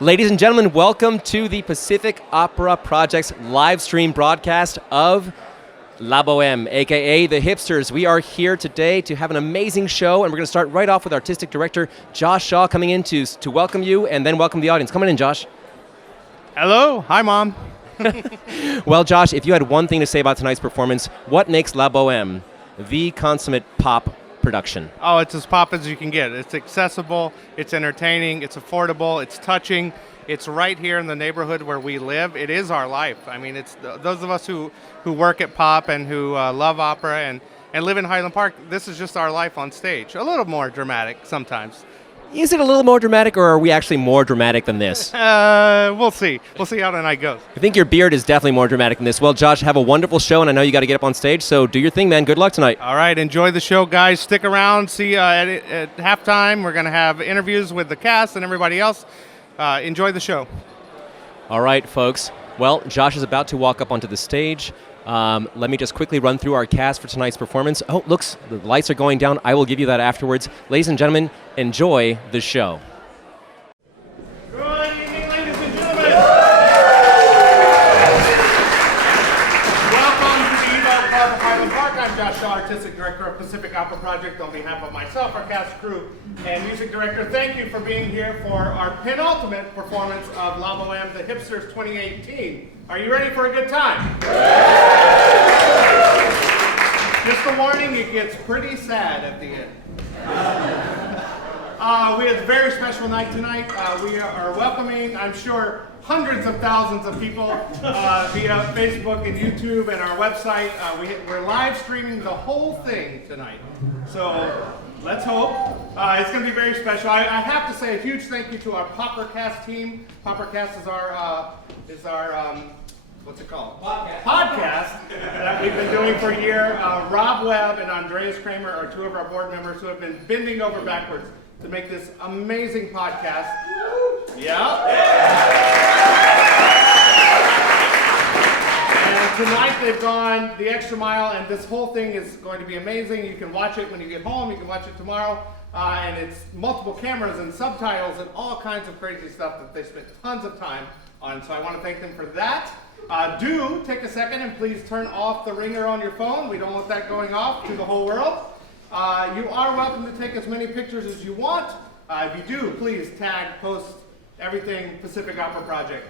Ladies and gentlemen, welcome to the Pacific Opera Project's live stream broadcast of La Bohème, aka the Hipsters. We are here today to have an amazing show, and we're going to start right off with Artistic Director Josh Shaw coming in to welcome you and then welcome the audience. Come on in, Josh. Hello. Hi, Mom. Well, Josh, if you had one thing to say about tonight's performance, what makes La Bohème the consummate pop production? Oh, it's as pop as you can get. It's accessible, it's entertaining, it's affordable, it's touching. It's right here in the neighborhood where we live. It is our life. I mean, it's those of us who work at pop and who love opera and live in Highland Park, this is just our life on stage. A little more dramatic sometimes. Is it a little more dramatic, or are we actually more dramatic than this? We'll see. We'll see how the night goes. I think your beard is definitely more dramatic than this. Well, Josh, have a wonderful show, and I know you got to get up on stage, so do your thing, man. Good luck tonight. All right, enjoy the show, guys. Stick around. See at halftime. We're going to have interviews with the cast and everybody else. Enjoy the show. All right, folks. Well, Josh is about to walk up onto the stage. Let me just quickly run through our cast for tonight's performance. Oh, looks, the lights are going down. I will give you that afterwards. Ladies and gentlemen, enjoy the show. Good evening, ladies and gentlemen. Welcome to the Evo Club of Highland Park. I'm Josh Shaw, Artistic Director of Pacific Opera Project. On behalf of myself, our cast, crew, and music director, thank you for being here for our penultimate performance of La Bohème, the Hipsters 2018. Are you ready for a good time? Just a warning, it gets pretty sad at the end. We have a very special night tonight. We are welcoming, I'm sure, hundreds of thousands of people via Facebook and YouTube and our website. We're live streaming the whole thing tonight. So let's hope. It's going to be very special. I have to say a huge thank you to our Poppercast team. Poppercast is our what's it called? Podcast that we've been doing for a year. Rob Webb and Andreas Kramer are two of our board members who have been bending over backwards to make this amazing podcast. Yeah. And tonight they've gone the extra mile, and this whole thing is going to be amazing. You can watch it when you get home. You can watch it tomorrow. And it's multiple cameras and subtitles and all kinds of crazy stuff that they spent tons of time on. So I want to thank them for that. Do take a second and please turn off the ringer on your phone. We don't want that going off to the whole world. You are welcome to take as many pictures as you want. If you do, please tag, post everything Pacific Opera Project.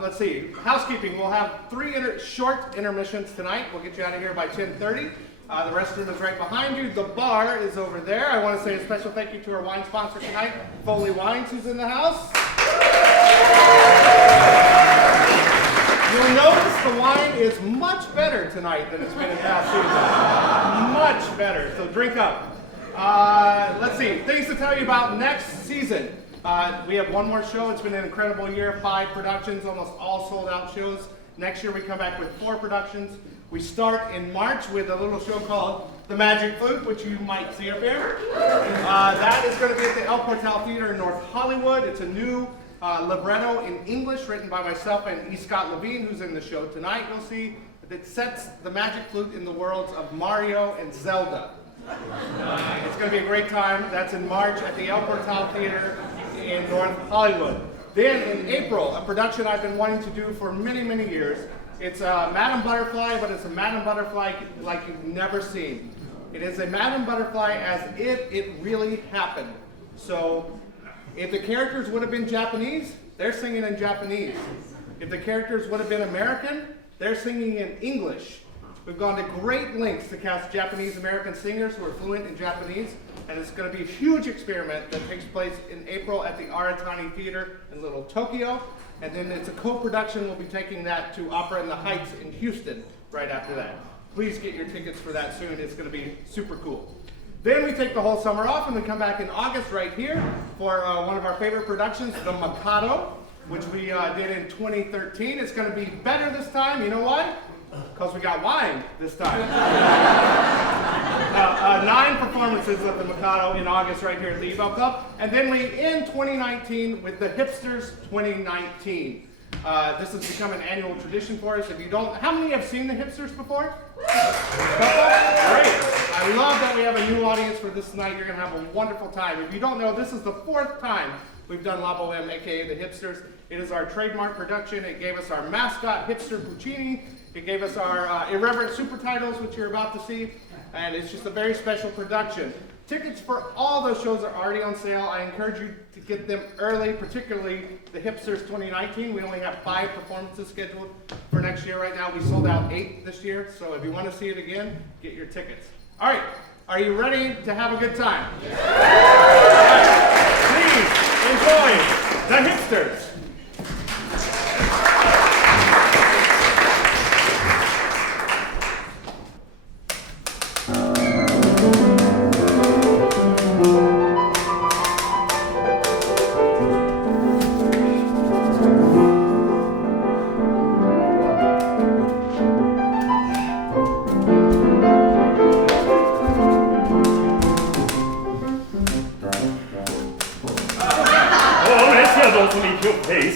Let's see, housekeeping. We'll have 3 short intermissions tonight. We'll get you out of here by 10:30. The restroom is right behind you. The bar is over there. I want to say a special thank you to our wine sponsor tonight, Foley Wines, who's in the house. You'll notice the wine is much better tonight than it's been in past seasons. Much better, so drink up. Let's see, things to tell you about next season. We have one more show. It's been an incredible year, 5 productions, almost all sold out shows. Next year we come back with 4 productions. We start in March with a little show called The Magic Flute, which you might see up here. That is going to be at the El Portal Theater in North Hollywood. It's a new libretto in English written by myself and E. Scott Levin, who's in the show tonight. You'll see that sets the magic flute in the worlds of Mario and Zelda. It's going to be a great time. That's in March at the El Portal Theater in North Hollywood. Then in April, a production I've been wanting to do for many, many years. It's a Madame Butterfly, but it's a Madame Butterfly like you've never seen. It is a Madame Butterfly as if it really happened. So if the characters would have been Japanese, they're singing in Japanese. If the characters would have been American, they're singing in English. We've gone to great lengths to cast Japanese-American singers who are fluent in Japanese, and it's going to be a huge experiment that takes place in April at the Aratani Theater in Little Tokyo, and then it's a co-production. We'll be taking that to Opera in the Heights in Houston right after that. Please get your tickets for that soon. It's going to be super cool. Then we take the whole summer off, and we come back in August right here for one of our favorite productions, The Mikado, which we did in 2013. It's going to be better this time. You know why? Because we got wine this time. 9 performances of The Mikado in August right here at the Evo Club. And then we end 2019 with the Hipsters 2019. This has become an annual tradition for us. If you don't, how many have seen the Hipsters before? Great. I love that we have a new audience for this night. You're going to have a wonderful time. If you don't know, this is the 4th time we've done La Bohème, aka the Hipsters. It is our trademark production. It gave us our mascot, Hipster Puccini. It gave us our irreverent super titles, which you're about to see. And it's just a very special production. Tickets for all those shows are already on sale. I encourage you to get them early, particularly the Hipsters 2019. We only have 5 performances scheduled for next year right now. We sold out 8 this year, so if you want to see it again, get your tickets. All right, are you ready to have a good time? All right. Please enjoy the Hipsters.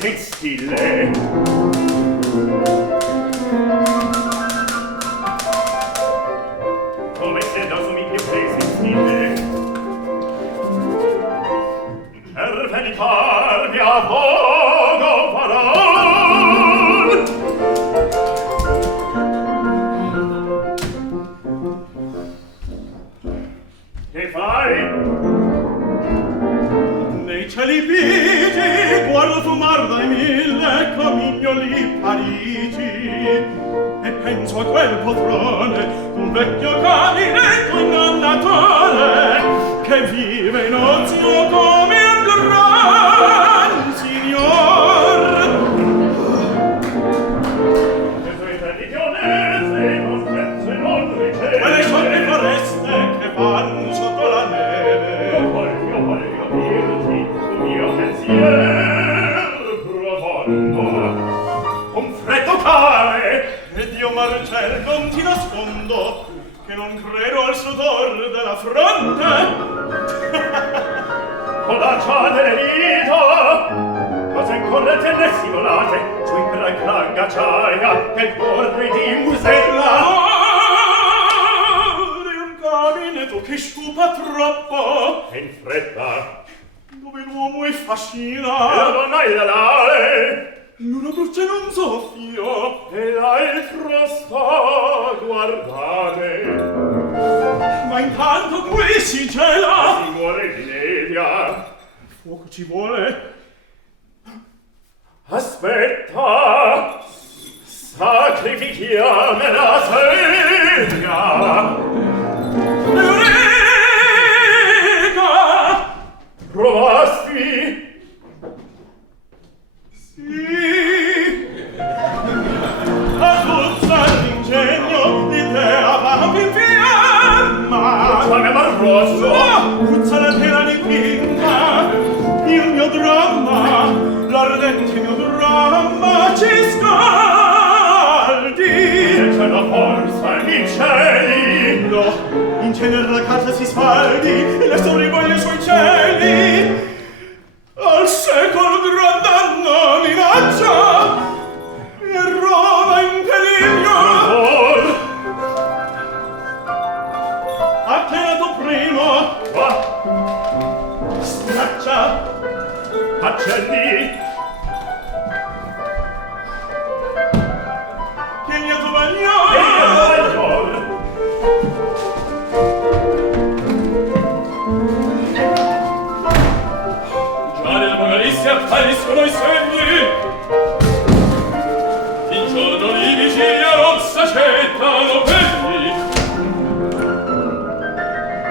Sei stille. Come se da sumi più sei stille. Per venitarmi a vogo parol. Che fai? Nei cieli vigi guardo fumar dai 1000 camignoli Parigi e penso a quel poltrone un vecchio caminetto ingannatore che vive in ozio come un gran signor. Le tue tradizioni non penso e non riceve quelle sciolte foreste che vanno sotto la neve. Voglio dirti un mio pensiero profondo, un freddo care ed io Marcello non ti nascondo che non credo al sudor della fronte. Codacia delle dita cose ancora tenne simolate sui per la gran ghiacciaia che porri di Musetta. Un gabinetto che sciupa troppo e in fretta dove l'uomo è fascina e la donna è l'alare l'una croce non soffio e l'altro sta a guardare ma intanto qui si gela si muore di nebbia il fuoco ci vuole aspetta sacrifichiamo la sedia provasti? Sì. Aguzza l'ingegno, l'idea va in fiamma. Bruciame marrosso. Brucia la tela dipinta, il mio dramma, l'ardente mio dramma ci scaldi. E c'è la forza in cieli. No. In cenere la casa si spaldi e le storie voglio sui cieli al secolo gran danno minaccia e Roma in periglio attenato primo straccia accendi che il mio tovagliolo appariscono i segni il giorno di vigilia non s'accettano quelli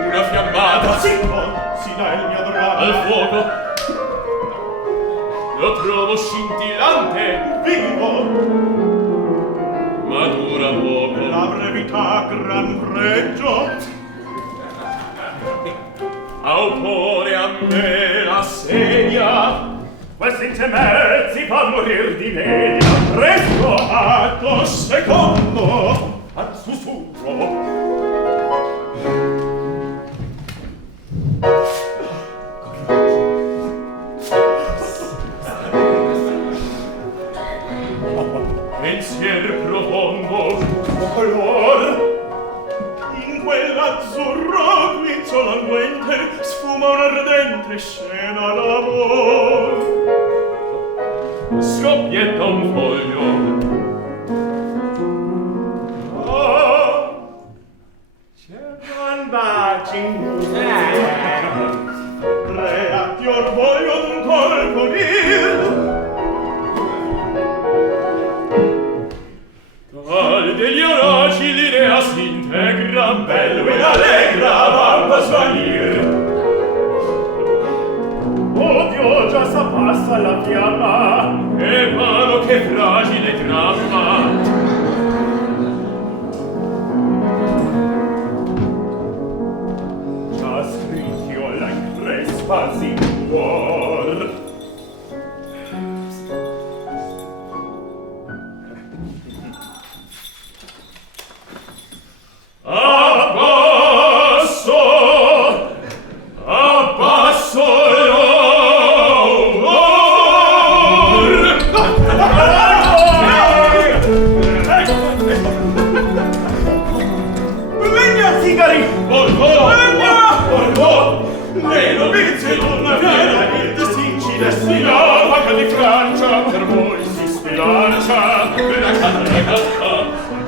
una fiammata si dà il mio dramma al fuoco lo trovo scintillante vivo ma dura poco la brevità gran pregio autore a me la sedia questi intermezzi fa morir di media presto atto secondo al sussurro pensier profondo color in quell'azzurro guizzo languente sfuma un'ardente scena d'amore scoppietta un foglio. C'è un bacio Reatti orgoglio d'un colpo vil. Tal degli oraci l'idea s'integra, bello ed allegra vampa svanir. Oh pioggia s'appassa la fiamma, e vano che fragile trama. Già scricchio la increspa si vuol. Abbasso Legna zingari! le novizie d'una fiera il destinci destina paga di Francia per voi si sbilancia la casa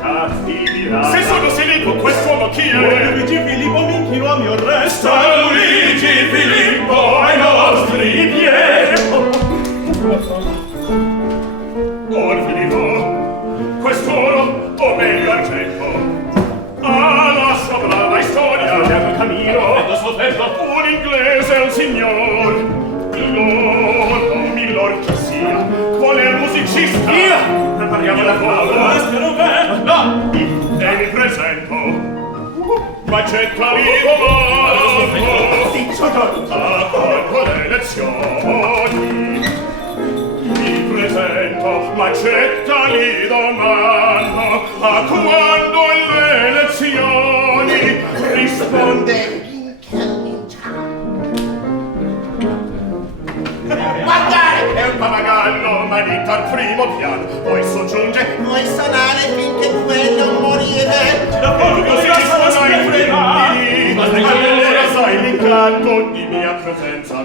casti dirà se sono Filippo quest'uomo chi è? Luigi Filippo m'inchino a mio resto Luigi Filippo ai nostri piedi or Filippo quest'oro o meglio argento la sua brava storia del cammino e suo tempo un inglese un signor Milord chi sia quale musicista prepariamo la favola no e mi presento Macetta Lido a colpo le lezioni mi presento Macetta Lido Manno a quando le lezioni risponde guardare è un pappagallo manito al primo piano poi soggiunge vuoi suonare finché quello morire e così suona i fremini allora sai l'incanto di mia presenza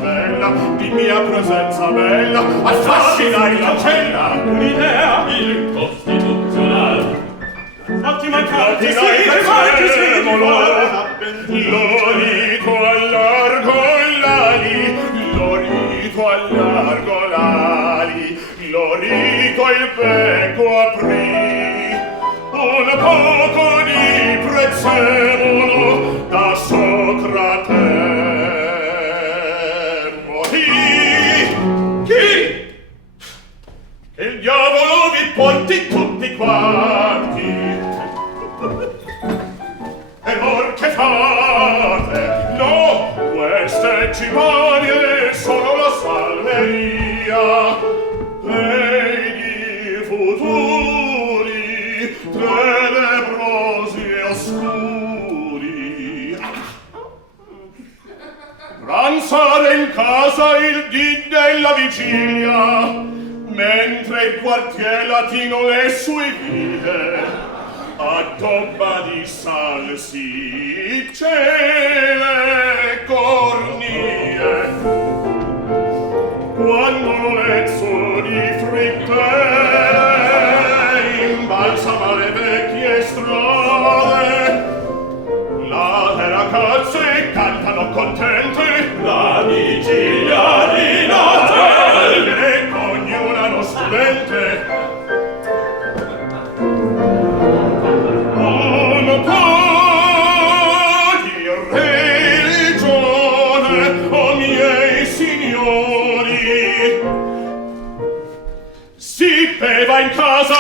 bella affascina il lancella un'idea il costituzionale ottima carta sì l'orito allargo l'ali l'orito il becco aprì un poco di prezzemolo da Socrate morì chi? Che il diavolo vi porti tutti quanti e or che fate? No, queste cimarie sono la salmeria dei futuri tenebrosi e oscuri. Pranzare in casa il dì della vigilia mentre il quartier latino le sue vie addobba di salsicce le cornie quando l'olezzo di fritte imbalsama le vecchie strade là ragazze cantano contente la vigilia di Natale e ognuna lo studente un po' di religione, o miei signori. Si beva in casa,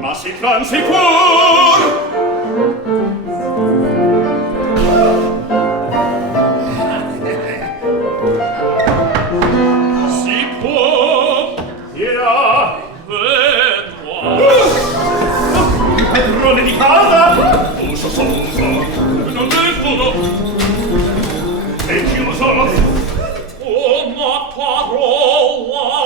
ma si pranzi fuor. Si può, yeah, padrone di casa uso sonso non te ne scudo e chiuso oh ma parola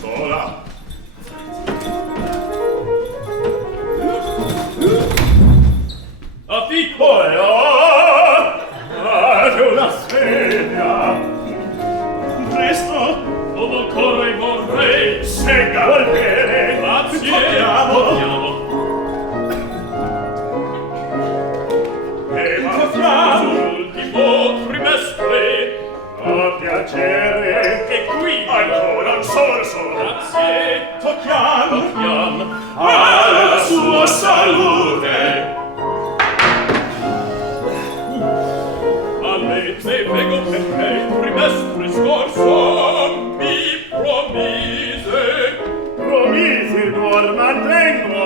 sola a piccolo c'è una sfera se vengo per te il trimestre scorso mi promisi non mantengo.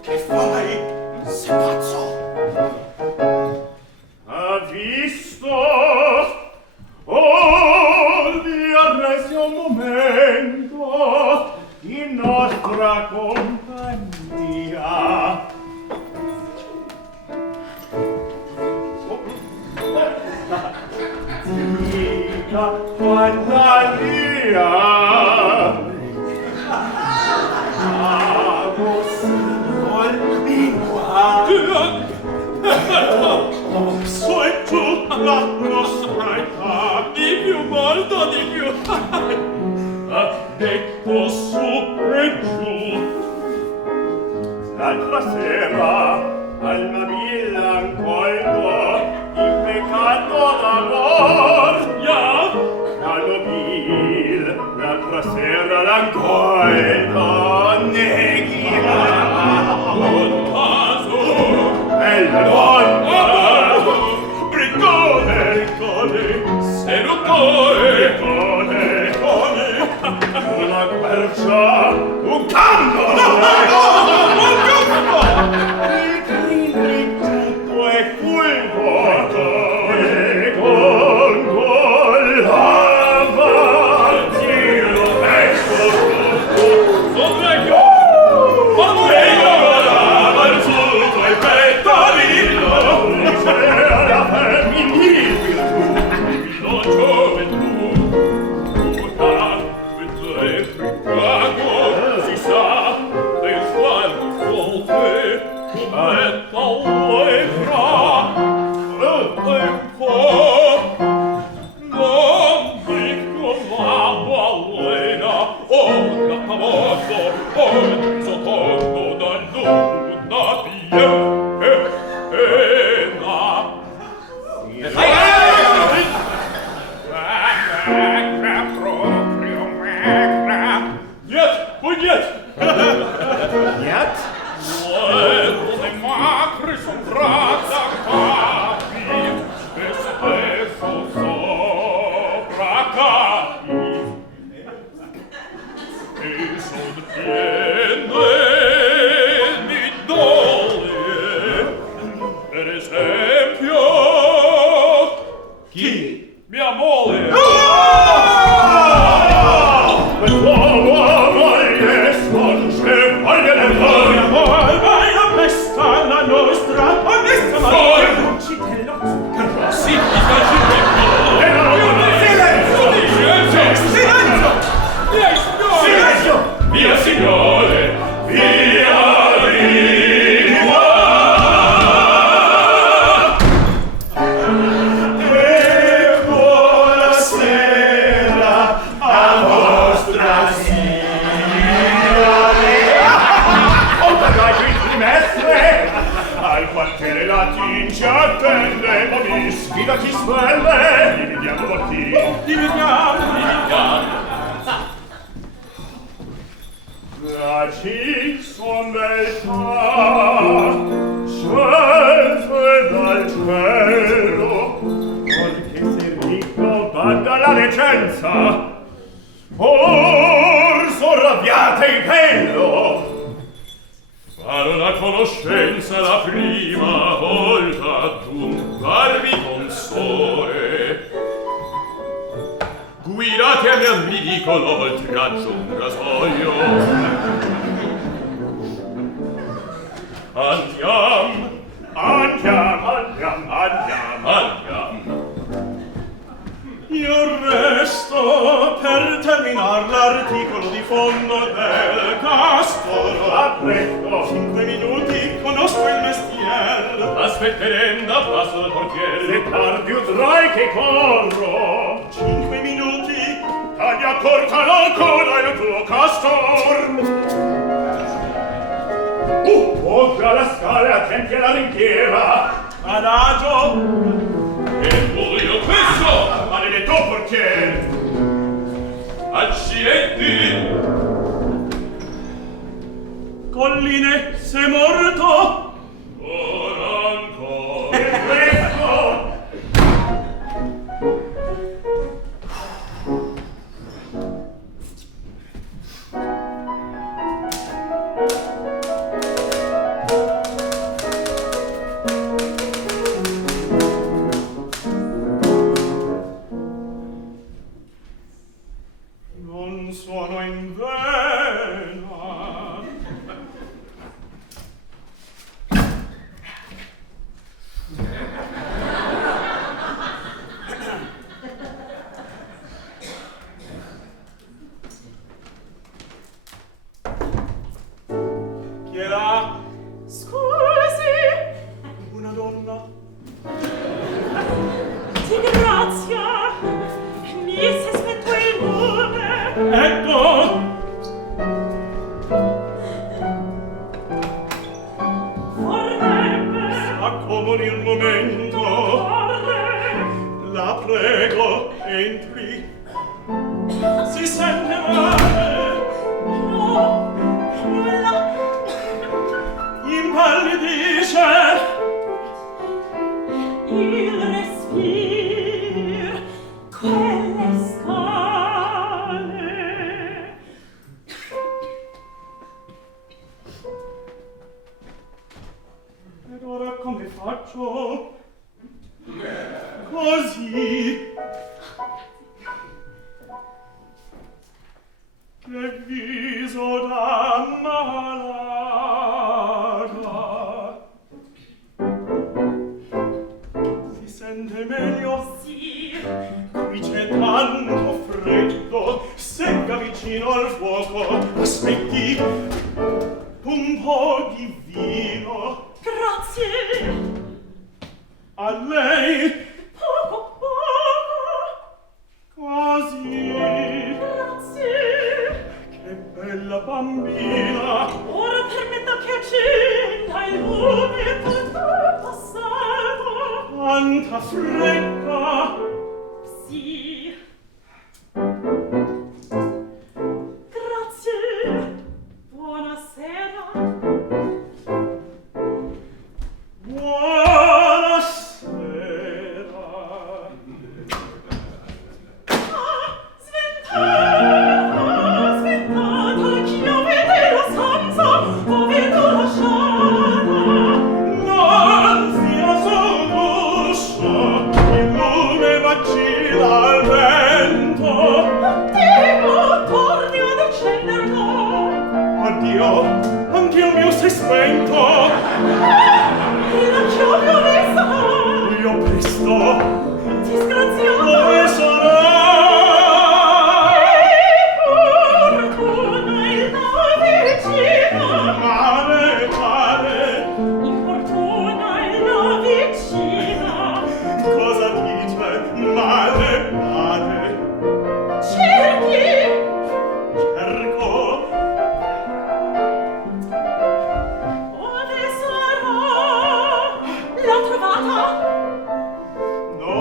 Che fai? Sei pazzo? Ha visto? Oh, di arresti un momento in nostra compagnia. Dica compagnia. Vamos, Benoit. Soy tu la nostra età, di più molto di più. Ha detto su e giù. L'altra sera alma villa colgo in peccato d'amor. Ja, Calomil, l'altra sera l'ancolgo neghia. Un caso, bella donna, briccone, seduttore, una quercia, un canno, il crimi tutto è fulvo, e con l'avanti lo penso tutto, vengo volava il tutto il pettorino, c'era la femminile virtù, la gioventù, si sa del quale forte metta uebra e un po' non dico la balena o la famoso o il secondo da luna Нет! Нет? Le macre son braccia capi e spesso sopra capi e son piene di dole. Per esempio, chi? Mia moglie. Via signore, via Benoit. E buonasera a vostra signore. Ho pagato il trimestre, al quartiere latin ci attende, mi sfida chi spelle, dividiamo bottini, dividiamo. Ci son beltà scelse dal cielo, qualche se ricco bada la reggenza, or sorrabbiate il pelo. Farò la conoscenza la prima volta d'un darvi console. Guidate a mio ridicolo oltraggio un rasoio. Andiam. Io resto per terminar l'articolo di fondo del castoro. A presto. 5 minuti, conosco il mestier. Aspetterem da passo del portiere. Se tardi udrai che corro. 5 minuti. Taglia corta la coda il tuo castor. Oltre la scala, attenti alla ringhiera. Adagio. E voglio questo, maledetto portiere. Accidenti. Colline, sei morto? Ora ancora. E questo, dentri si sente male. No, nulla. Impallidisce. Il respir, quelle scale. Ed ora come faccio? Così. Che viso da malata. Si sente meglio? Sì. Qui c'è tanto freddo, secca vicino al fuoco. Aspetti un po' di vino. Grazie. A lei Poco, poco. così. Grazie. Che bella bambina. Ora permetta che accenda il lume tanto passato. Quanta fretta. Sì. Grazie. Buonasera. Buonasera. Sventata, sventata, chi avete la stanza, dove l'ho lasciata? Non sia sull'uscio, il lume vacilla al vento. Addio, torni ad accenderlo. Addio, anche il mio si è spento. La chiave ho vista. Io presto. Disgraziata. Dove sarà? Fortuna è la vicina. Male, male. Infortuna è la vicina. Cosa dice? Male, male. Cerchi. Cerco. Ove sarà? L'ho trovata. No,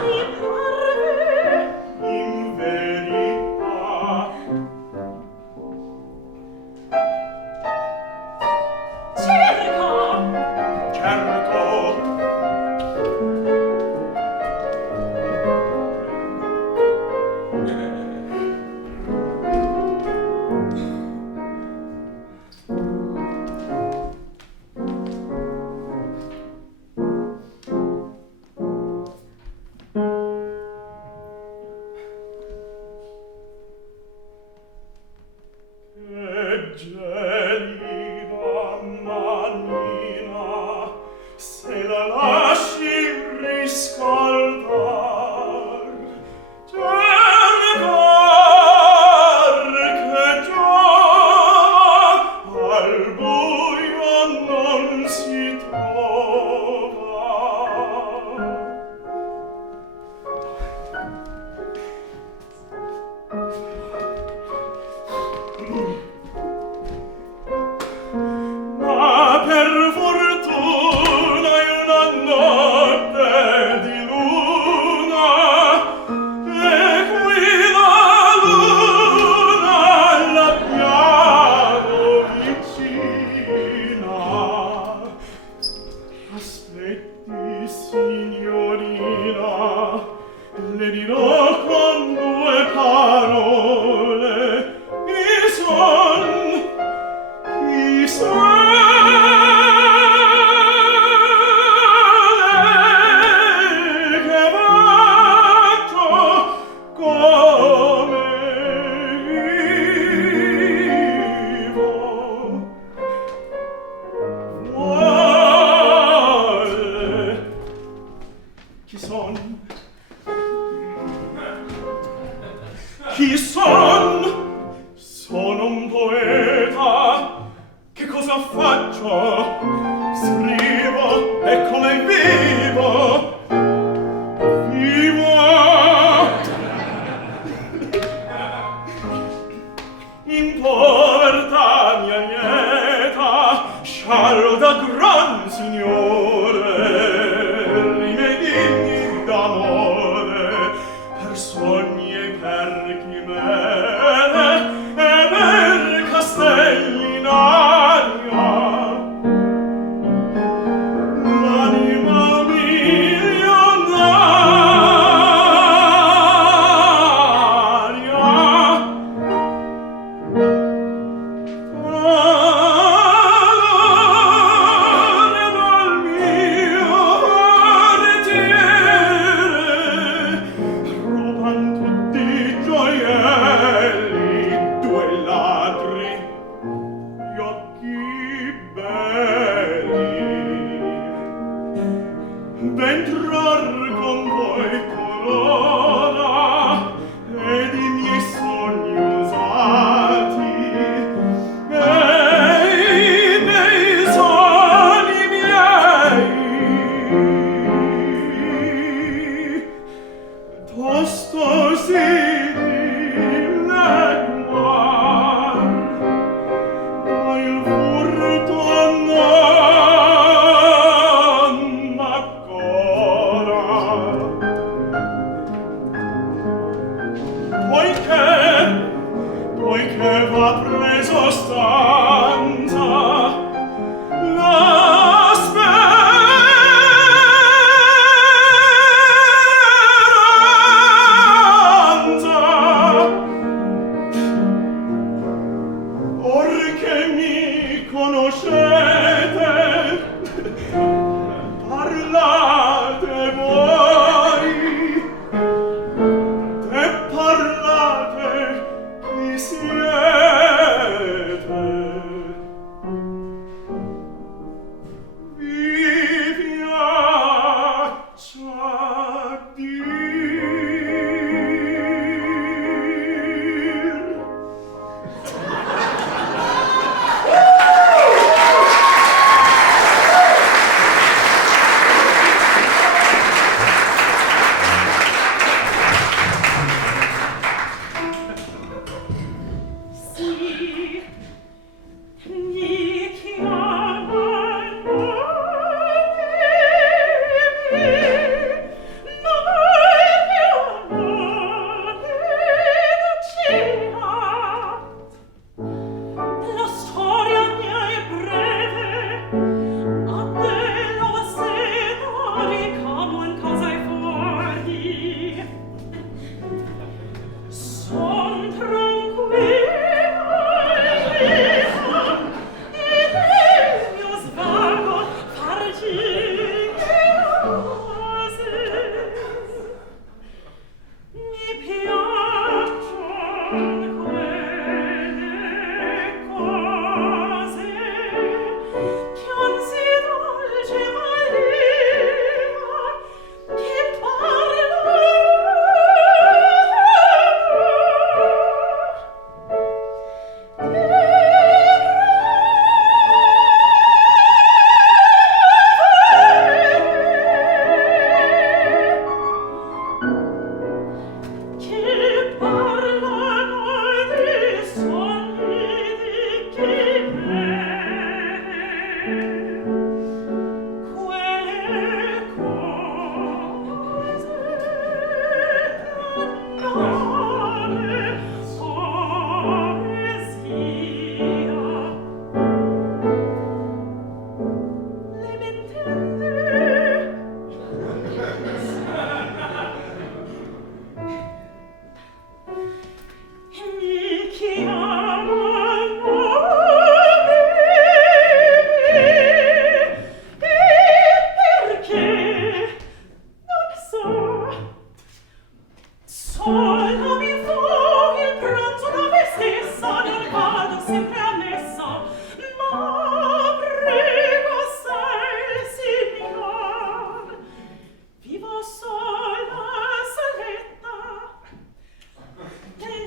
Mi parve. in verità. Cerca. Cerco. Che gelida manina, se la lasci riscaldar. Cercar che giova al buio non si trova. Ma per fortuna è una notte di luna, e qui la luna l'abbiamo vicina. Aspetti, signorina, le dirò con due parole. Chi son che faccio come vivo. Vuole. Chi son? Chi son? Sono un poeta. Che cosa faccio? Scrivo e come vivo. Vivo. In povertà mia lieta, sciallo da gran signore, rimedi d'amore.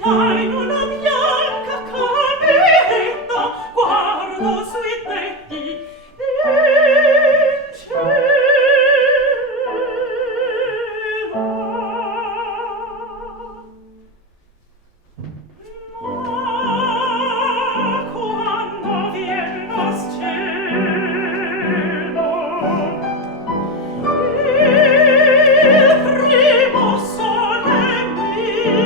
Dai, una bianca cameretta, guardo sui tetti in cielo. Ma quando vien lo cielo, il primo sole mio,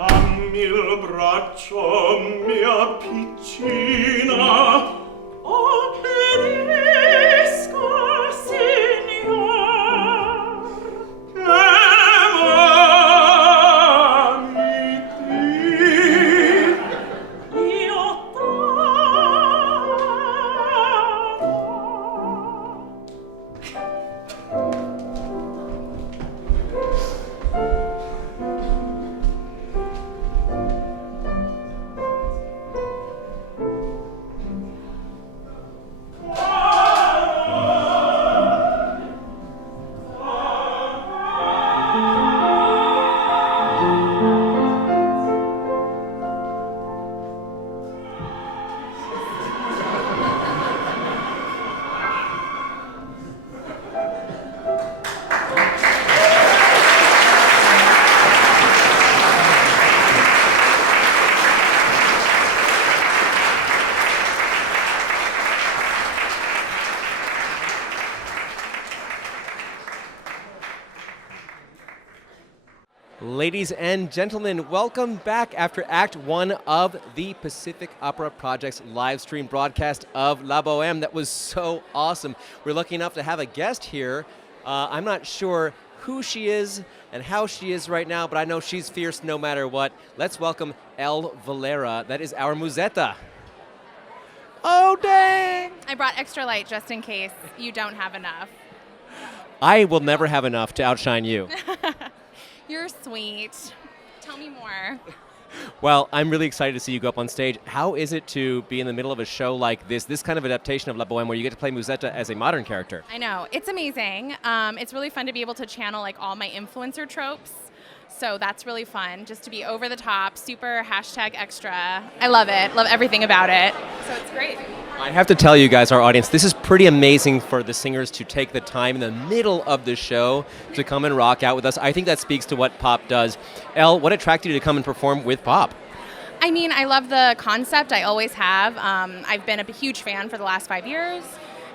Dammi il braccio, mia piccina. Obbedisco, Signor. Io Ladies and gentlemen, welcome back after Act 1 of the Pacific Opera Project's live stream broadcast of La Bohème. That was so awesome. We're lucky enough to have a guest here. I'm not sure who she is and how she is right now, but I know she's fierce no matter what. Let's welcome Elle Valera. That is our Musetta. Oh, dang! I brought extra light just in case you don't have enough. I will never have enough to outshine you. You're sweet. Tell me more. Well, I'm really excited to see you go up on stage. How is it to be in the middle of a show like this kind of adaptation of La Bohème where you get to play Musetta as a modern character? I know. It's amazing. It's really fun to be able to channel like all my influencer tropes. So that's really fun, just to be over the top, super #extra. I love it. Love everything about it. So it's great. I have to tell you guys, our audience, this is pretty amazing for the singers to take the time in the middle of the show to come and rock out with us. I think that speaks to what pop does. Elle, what attracted you to come and perform with pop? I mean, I love the concept. I always have. I've been a huge fan for the last 5 years.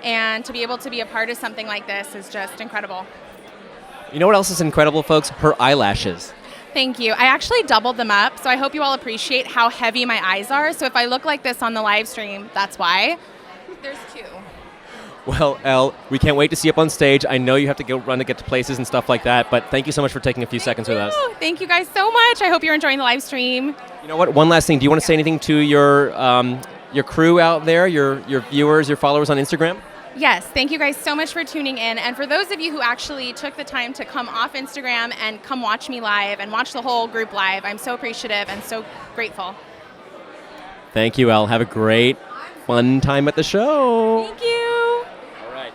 And to be able to be a part of something like this is just incredible. You know what else is incredible, folks? Her eyelashes. Thank you. I actually doubled them up, so I hope you all appreciate how heavy my eyes are. So if I look like this on the live stream, that's why. There's 2. Well, Elle, we can't wait to see you up on stage. I know you have to go run to get to places and stuff like that, but thank you so much for taking a few seconds with us. Thank you guys so much. I hope you're enjoying the live stream. You know what? One last thing. Do you want to say anything to your crew out there, your viewers, your followers on Instagram? Yes, thank you guys so much for tuning in. And for those of you who actually took the time to come off Instagram and come watch me live and watch the whole group live, I'm so appreciative and so grateful. Thank you, Elle. Have a great, fun time at the show. Thank you. All right.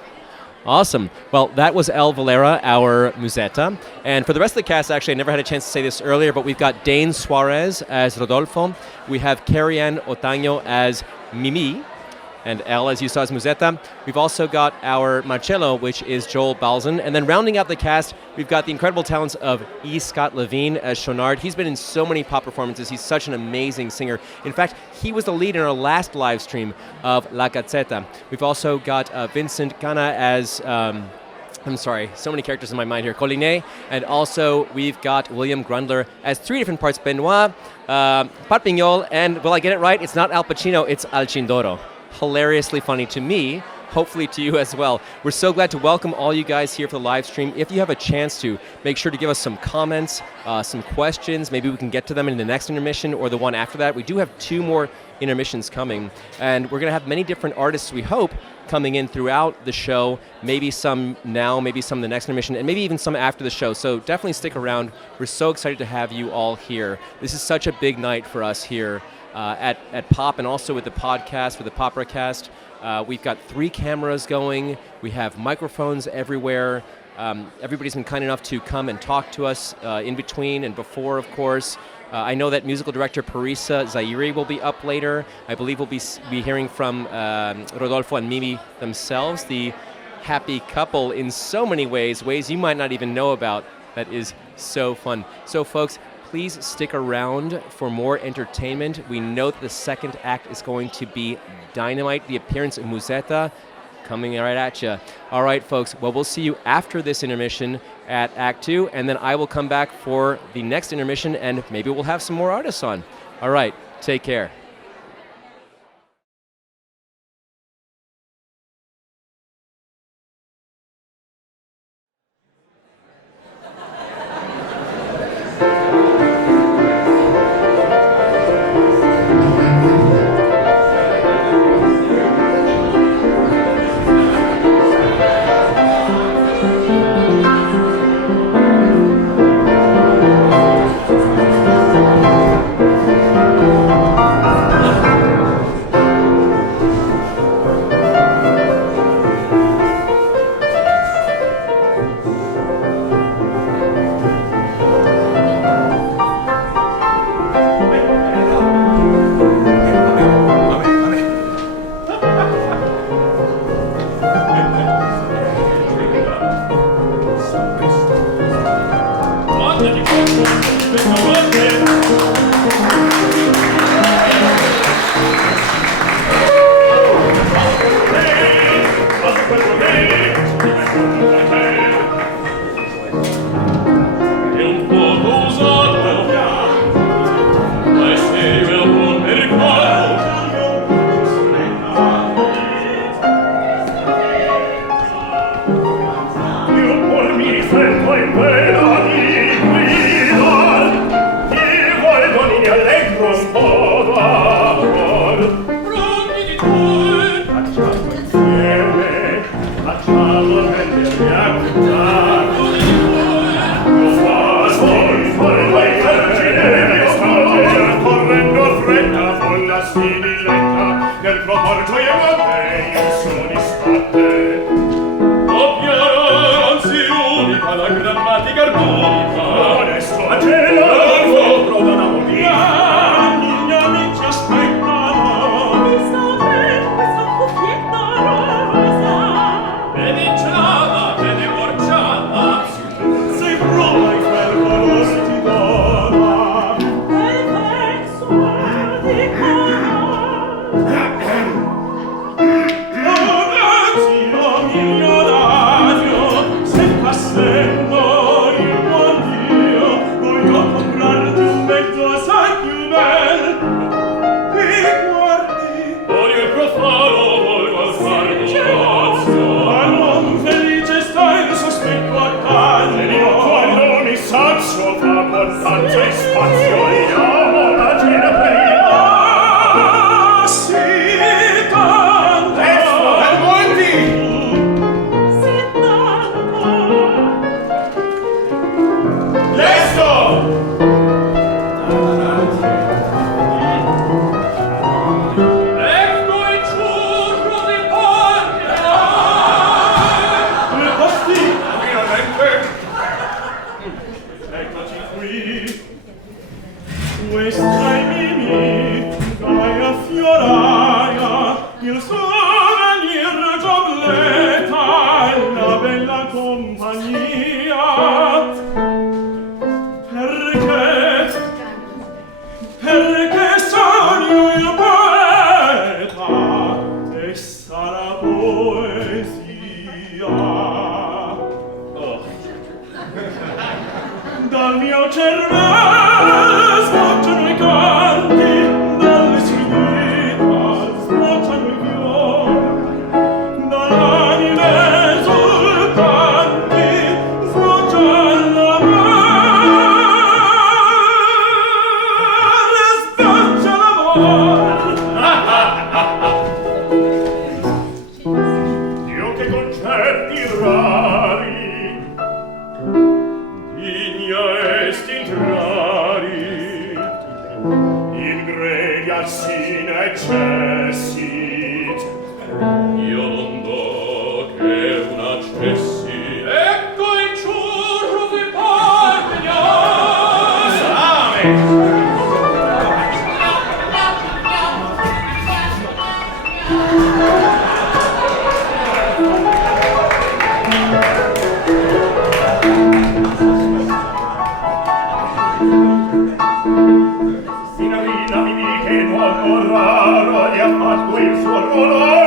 Awesome. Well, that was Elle Valera, our Musetta. And for the rest of the cast, actually, I never had a chance to say this earlier, but we've got Dane Suarez as Rodolfo. We have Kerriann Otaño as Mimi. And Elle, as you saw, as Musetta. We've also got our Marcello, which is Joel Balzun. And then rounding out the cast, we've got the incredible talents of Levin as Schaunard. He's been in so many pop performances. He's such an amazing singer. In fact, he was the lead in our last live stream of La Gazzetta. We've also got Vincent, Grana as... I'm sorry, so many characters in my mind here. Colline, and also we've got William Grundler as 3 different parts. Benoit, Parpignol, and will I get it right? It's not Al Pacino, it's Alcinodoro. Hilariously funny to me, hopefully to you as well. We're so glad to welcome all you guys here for the live stream. If you have a chance to, make sure to give us some comments, some questions. Maybe we can get to them in the next intermission or the one after that. We do have 2 more intermissions coming, and we're going to have many different artists, we hope, coming in throughout the show, maybe some now, maybe some in the next intermission, and maybe even some after the show. So definitely stick around. We're so excited to have you all here. This is such a big night for us here at Pop, and also with the podcast, with the Popracast. We've got 3 cameras going. We have microphones everywhere. Everybody's been kind enough to come and talk to us in between and before, of course. I know that musical director Parisa Zaeri will be up later. I believe we'll be hearing from Rodolfo and Mimi themselves, the happy couple in so many ways you might not even know about. That is so fun. So folks, please stick around for more entertainment. We know that the second act is going to be dynamite. The appearance of Musetta coming right at you. All right, folks. Well, we'll see you after this intermission at Act 2, and then I will come back for the next intermission, and maybe we'll have some more artists on. All right. Take care. Io non do che una cessi. Ecco Signorina mi dica che non raro gli ha fatto il suo Rodolfo.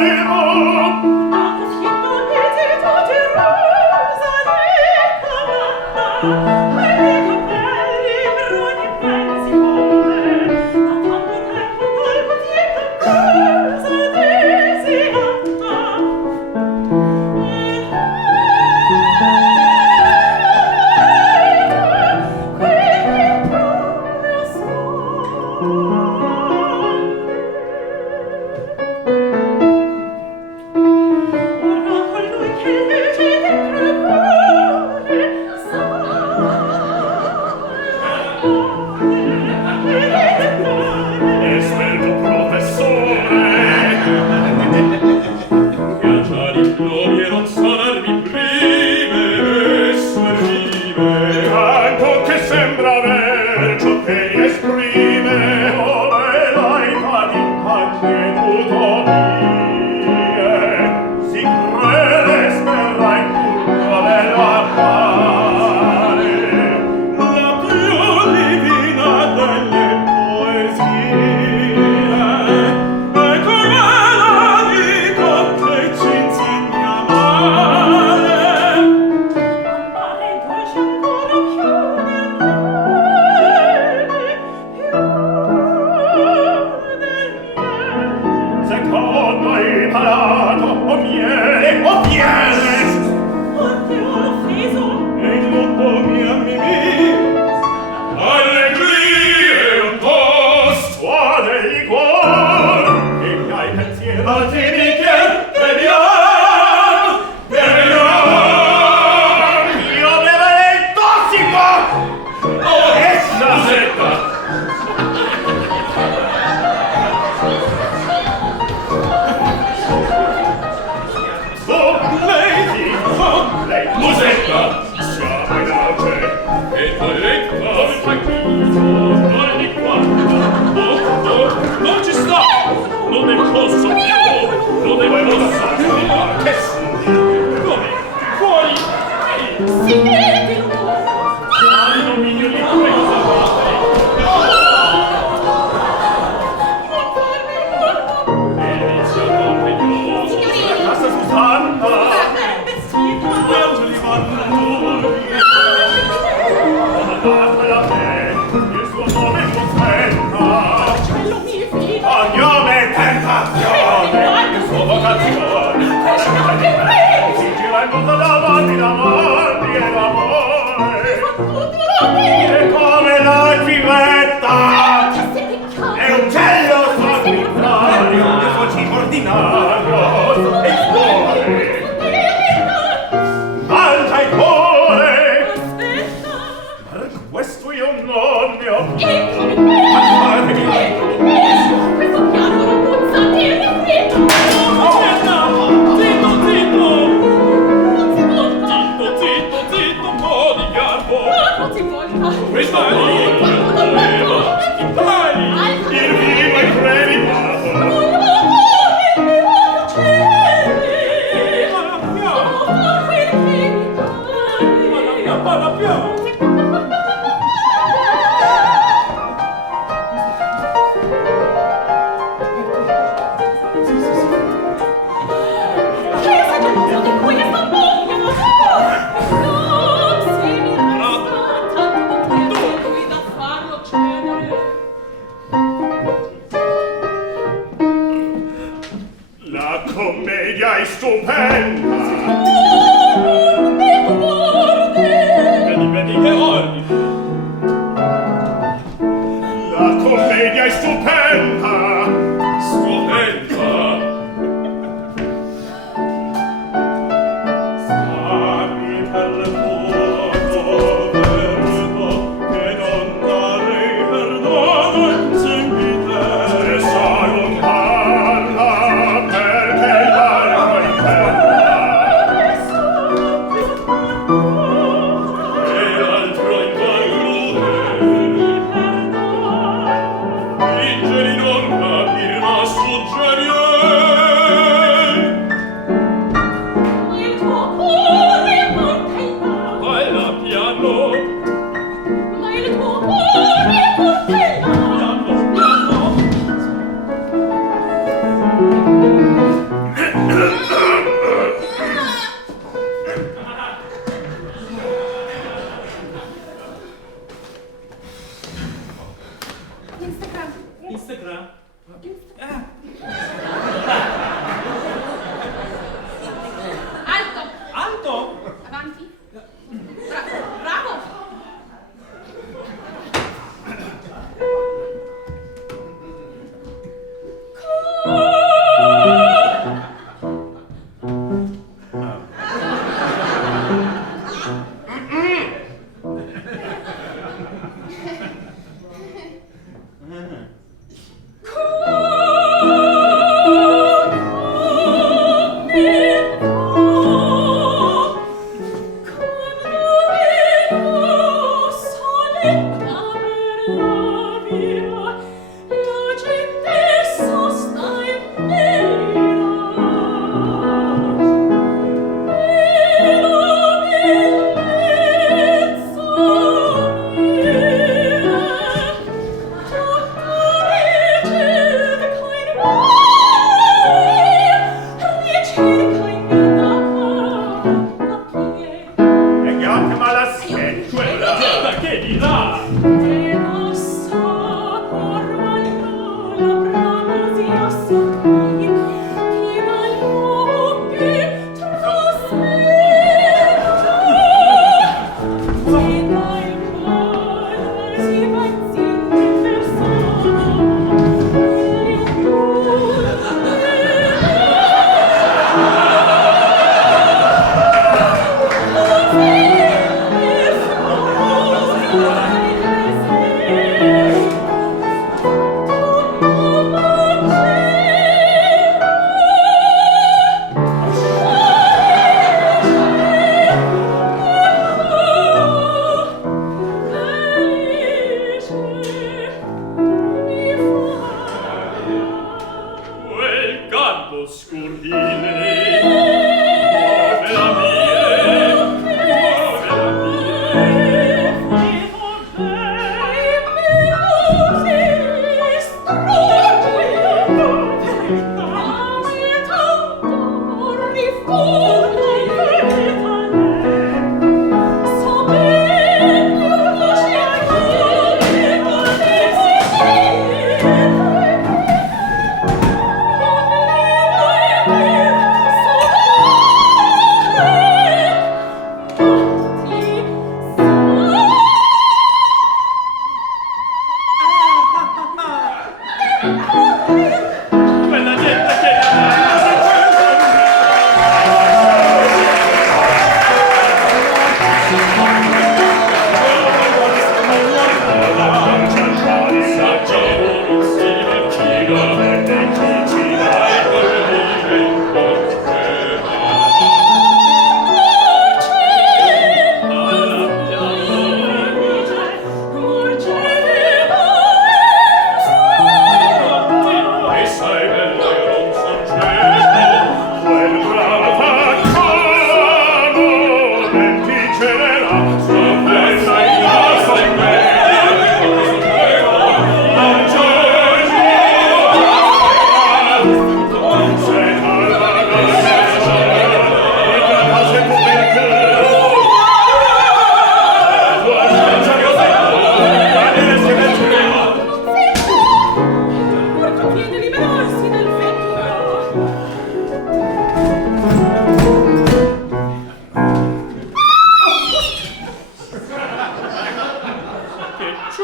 Vedi che ora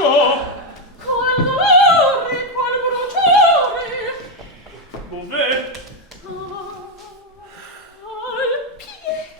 ciò? Qual dolore, qual bruciore. Dov'è? Al piede.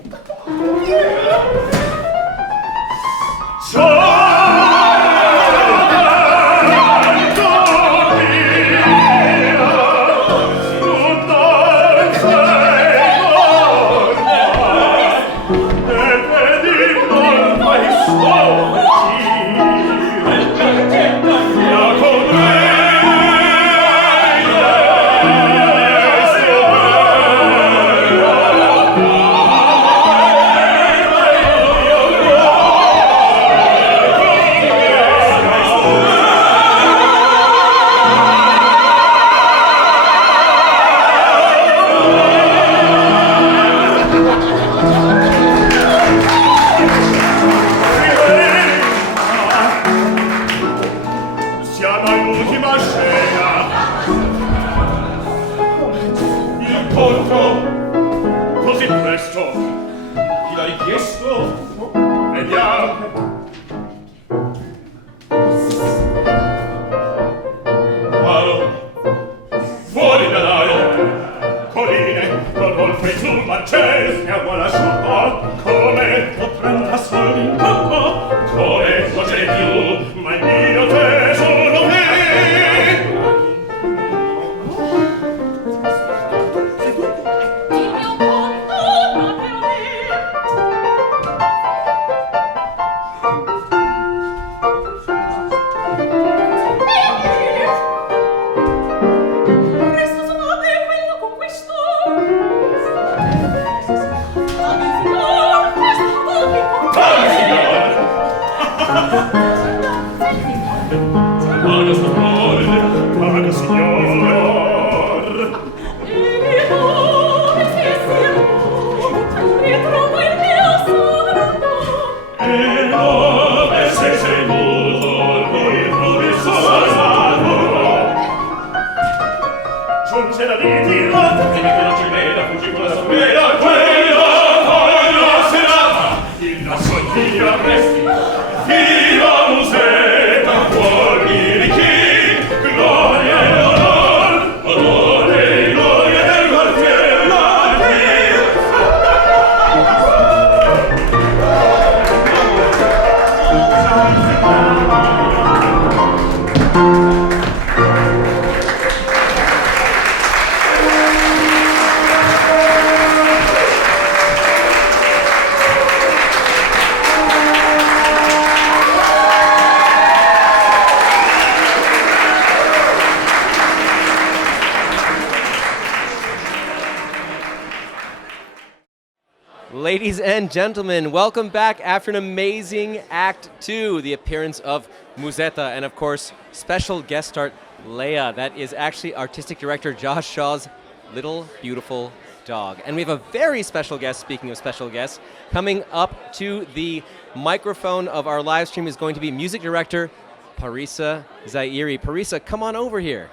Ladies and gentlemen, welcome back after an amazing Act 2, the appearance of Musetta, and of course, special guest star Leia. That is actually artistic director Josh Shaw's little beautiful dog. And we have a very special guest, speaking of special guests, coming up to the microphone of our live stream is going to be music director Parisa Zaeri. Parisa, come on over here.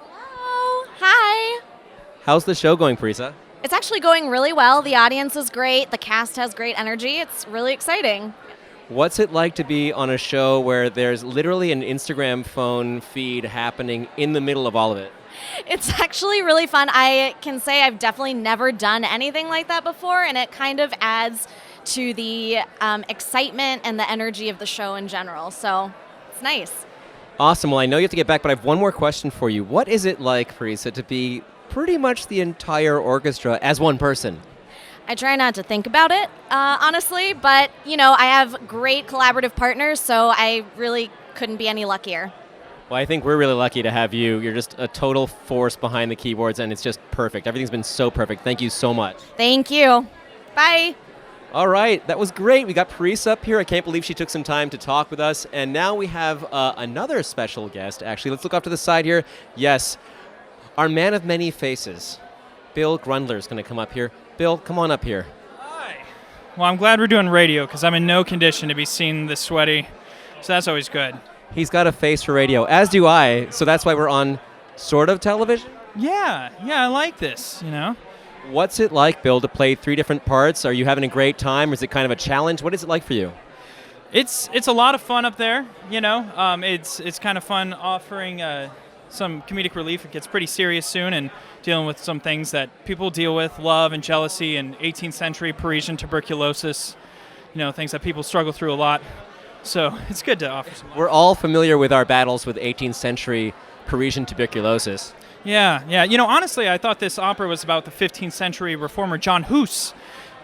Hello. Hi. How's the show going, Parisa? It's actually going really well. The audience is great. The cast has great energy. It's really exciting. What's it like to be on a show where there's literally an Instagram phone feed happening in the middle of all of it? It's actually really fun. I can say I've definitely never done anything like that before, and it kind of adds to the excitement and the energy of the show in general. So it's nice. Awesome. Well, I know you have to get back, but I have one more question for you. What is it like, Parisa, to be pretty much the entire orchestra as one person? I try not to think about it, honestly, but, you know, I have great collaborative partners, so I really couldn't be any luckier. Well, I think we're really lucky to have you. You're just a total force behind the keyboards, and it's just perfect. Everything's been so perfect. Thank you so much. Thank you. Bye. All right, that was great. We got Parisa up here. I can't believe she took some time to talk with us. And now we have another special guest, actually. Let's look off to the side here. Yes, our man of many faces, Bill Grundler, is going to come up here. Bill, come on up here. Hi. Well, I'm glad we're doing radio because I'm in no condition to be seen this sweaty, so that's always good. He's got a face for radio, as do I, so that's why we're on sort of television. Yeah, I like this, you know. What's it like, Bill, to play 3 different parts? Are you having a great time, or is it kind of a challenge? What is it like for you? It's a lot of fun up there, you know. It's kind of fun offering some comedic relief. It gets pretty serious soon, and dealing with some things that people deal with, love and jealousy and 18th century Parisian tuberculosis, you know, things that people struggle through a lot. So it's good to offer some. We're all familiar with our battles with 18th century Parisian tuberculosis. Yeah. You know, honestly, I thought this opera was about the 15th century reformer John Hus,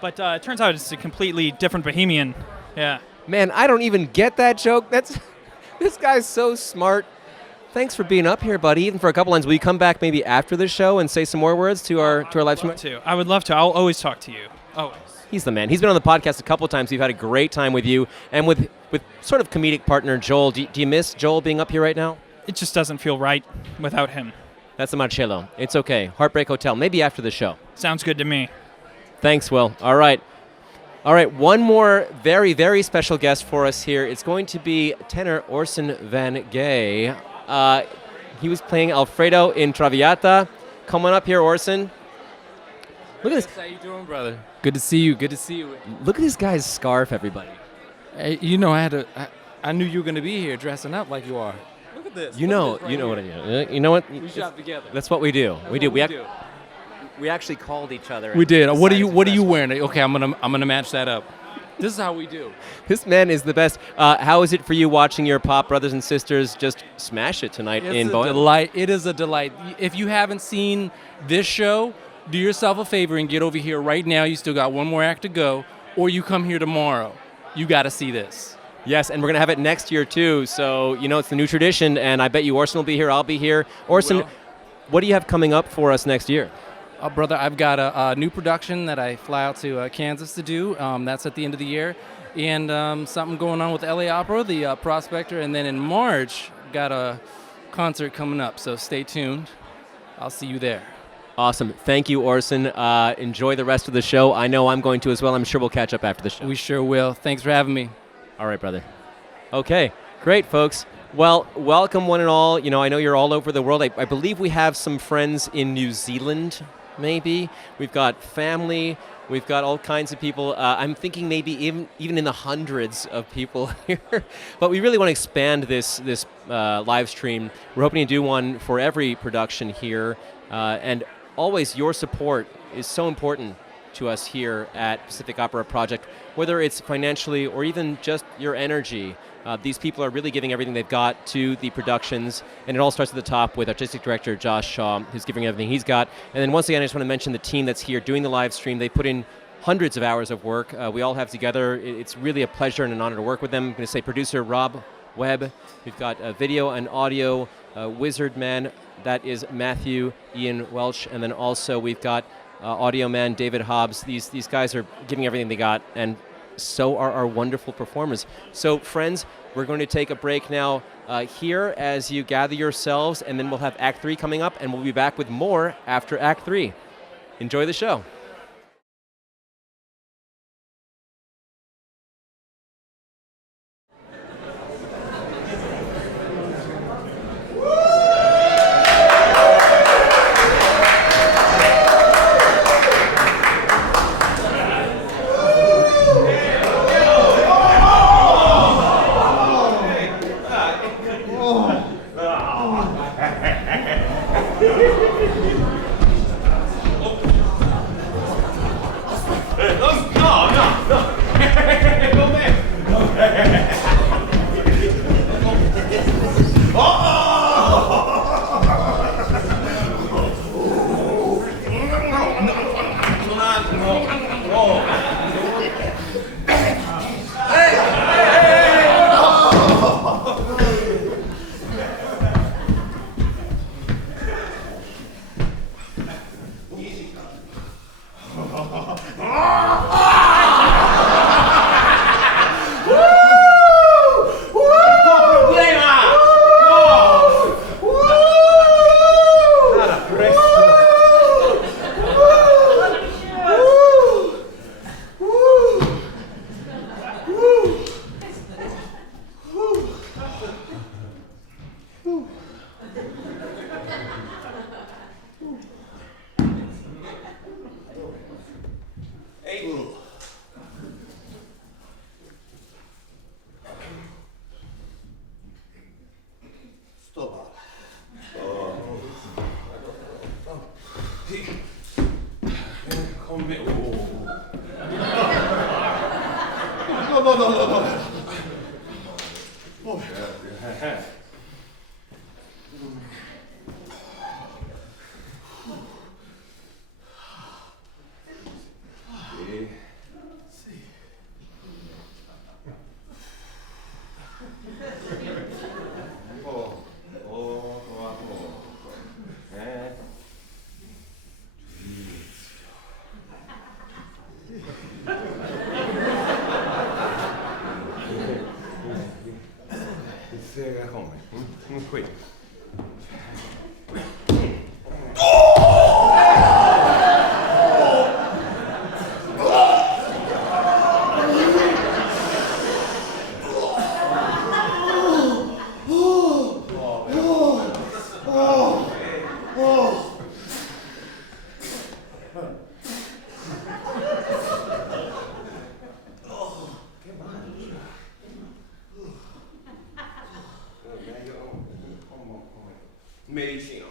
but it turns out it's a completely different Bohemian. Yeah. Man, I don't even get that joke. This guy's so smart. Thanks for being up here, buddy. Even for a couple lines, will you come back maybe after the show and say some more words to our live stream? I would love to. I'll always talk to you. Always. He's the man. He's been on the podcast a couple times. We've had a great time with you and with sort of comedic partner Joel. Do you miss Joel being up here right now? It just doesn't feel right without him. That's the Marcello. It's okay. Heartbreak Hotel. Maybe after the show. Sounds good to me. Thanks, Will. All right, one more very, very special guest for us here. It's going to be tenor Orson Van Gay. He was playing Alfredo in Traviata. Come on up here, Orson. Look at this. How you doing, brother? Good to see you. Look at this guy's scarf, everybody. Hey, you know, I knew you were going to be here dressing up like you are. Look at this. You know what I do. You know what? We shop together. That's what we do. We actually called each other. We did. What are you wearing? Okay, I'm gonna match that up. This is how we do. This man is the best. How is it for you watching your pop brothers and sisters just smash it tonight in Bohème? Delight. It is a delight. If you haven't seen this show, do yourself a favor and get over here right now. You still got one more act to go, or you come here tomorrow. You got to see this. Yes, and we're going to have it next year, too. So, you know, it's the new tradition, and I bet you Orson will be here. I'll be here. Orson, what do you have coming up for us next year? Brother, I've got a new production that I fly out to Kansas to do. That's at the end of the year. And something going on with LA Opera, the Prospector. And then in March, got a concert coming up. So stay tuned. I'll see you there. Awesome. Thank you, Orson. Enjoy the rest of the show. I know I'm going to as well. I'm sure we'll catch up after the show. We sure will. Thanks for having me. All right, brother. Okay, great, folks. Well, welcome one and all. You know, I know you're all over the world. I believe we have some friends in New Zealand, maybe. We've got family. We've got all kinds of people. I'm thinking maybe even in the hundreds of people here. But we really want to expand this live stream. We're hoping to do one for every production here. And always your support is so important to us here at Pacific Opera Project, whether it's financially or even just your energy. These people are really giving everything they've got to the productions, and it all starts at the top with Artistic Director Josh Shaw, who's giving everything he's got. And then once again, I just want to mention the team that's here doing the live stream. They put in hundreds of hours of work. We all have together. It's really a pleasure and an honor to work with them. I'm going to say producer Rob Webb. We've got video and audio wizard man. That is Matthew Ian Welch. And then also we've got audio man David Hobbs. These guys are giving everything they got, and so are our wonderful performers. So friends, we're going to take a break now here as you gather yourselves, and then we'll have Act 3 coming up, and we'll be back with more after Act 3. Enjoy the show. Qui. Medicina.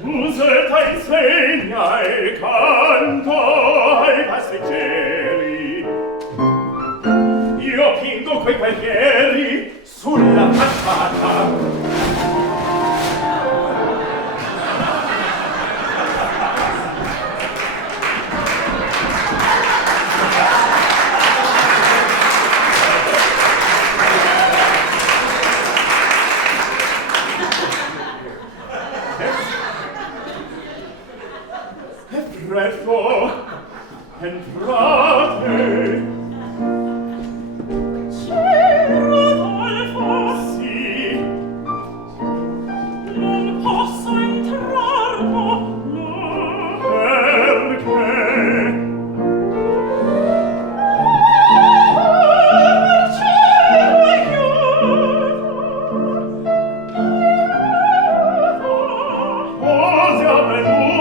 Musetta insegna il canto ai passeggeri. Io pingo quei guerrieri sulla facciata. Presto, entrate. C'è Rodolfo? Sì. Non posso entrar, no. Perché? Cosa è avvenuto?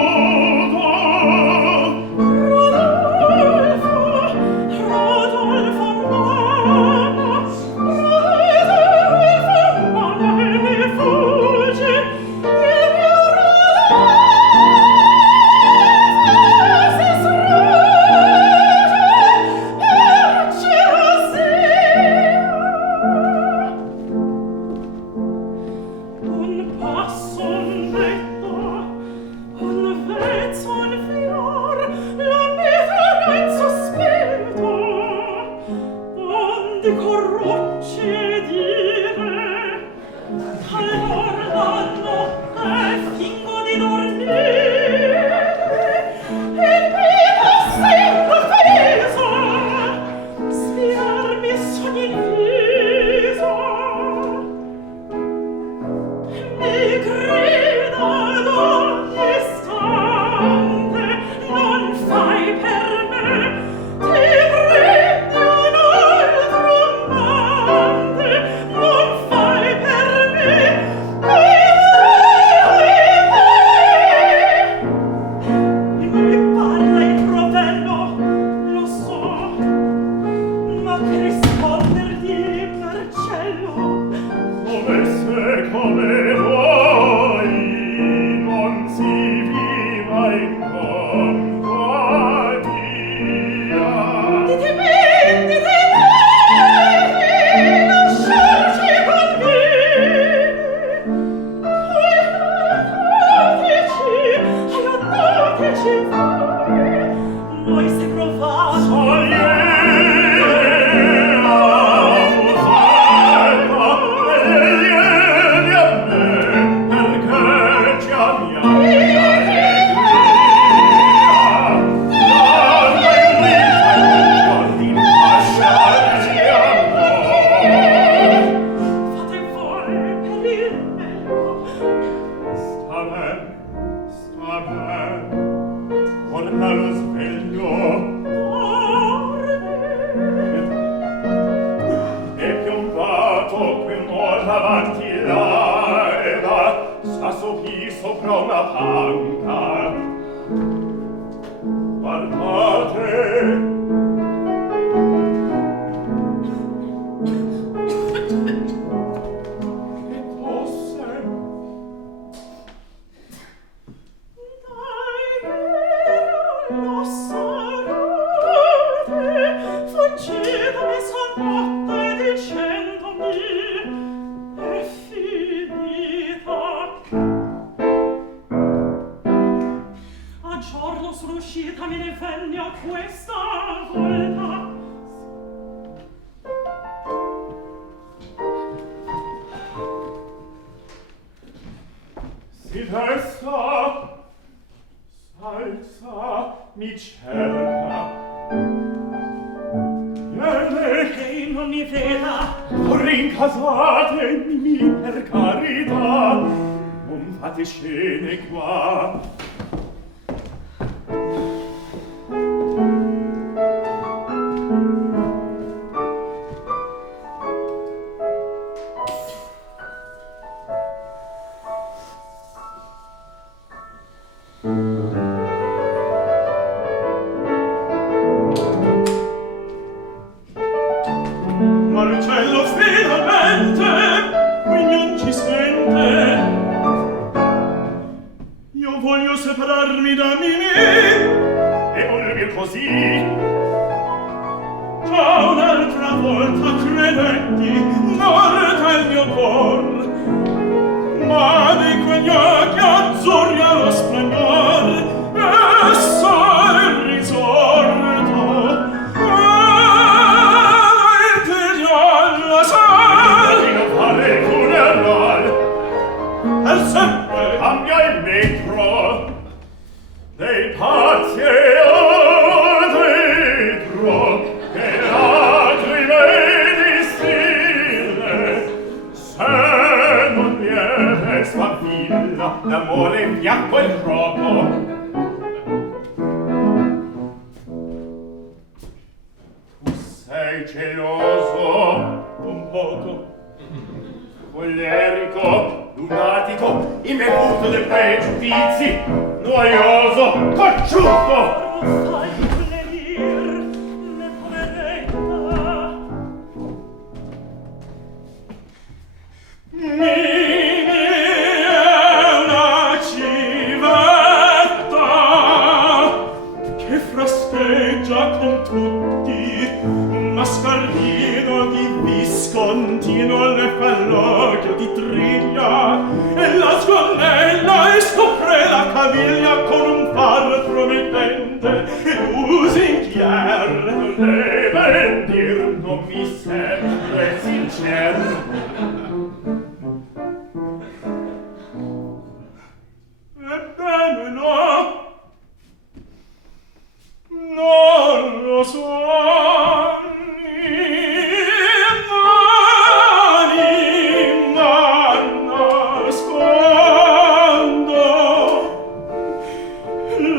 parla lo sveglio. E piombato quel moto avanti l'alba, s'assopì sopra una panca. Guardate, me ne venne a questa volta. Si resta, s'alza, mi cerca. Viene Che non mi veda. rincasatemi per carità. Non fate scene qua. Marcello finalmente qui non ci sente. Io voglio separarmi da Mimì E volvi così. già un'altra volta credetti morta il mio cor, ma di quegli occhi azzurri allo splendor esso è risorto. Il figliol la sa Di non fare il funeral. per sempre Cambia il metro dei pazzi e dentro che altri vedi stile. Se non viene sfavilla l'amore in fianco il gioco. Tu sei geloso un poco collerico, lunatico, imbevuto dei pregiudizi, noioso, cocciuto. non fai plerir né poveretta. Mimì è una civetta che frasteggia con tutti, un mascardino di viscontino le fa l'occhio di triglia e la sgonnella e scopre la caviglia con un far promettente e lusinchier. Deve dir non mi sembra sincero. Ebbene no, non lo so.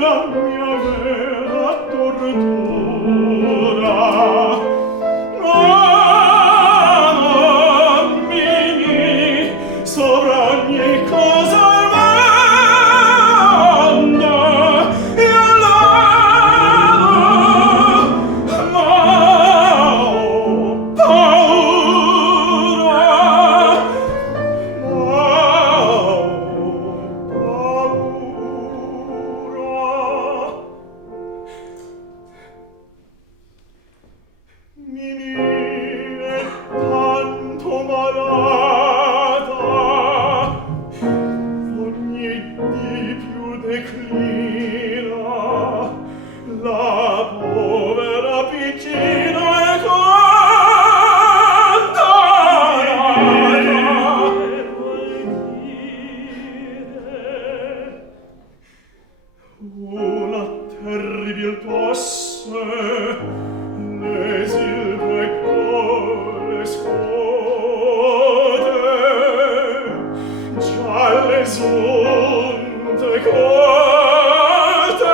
La mia vera tortura gialle sunte corte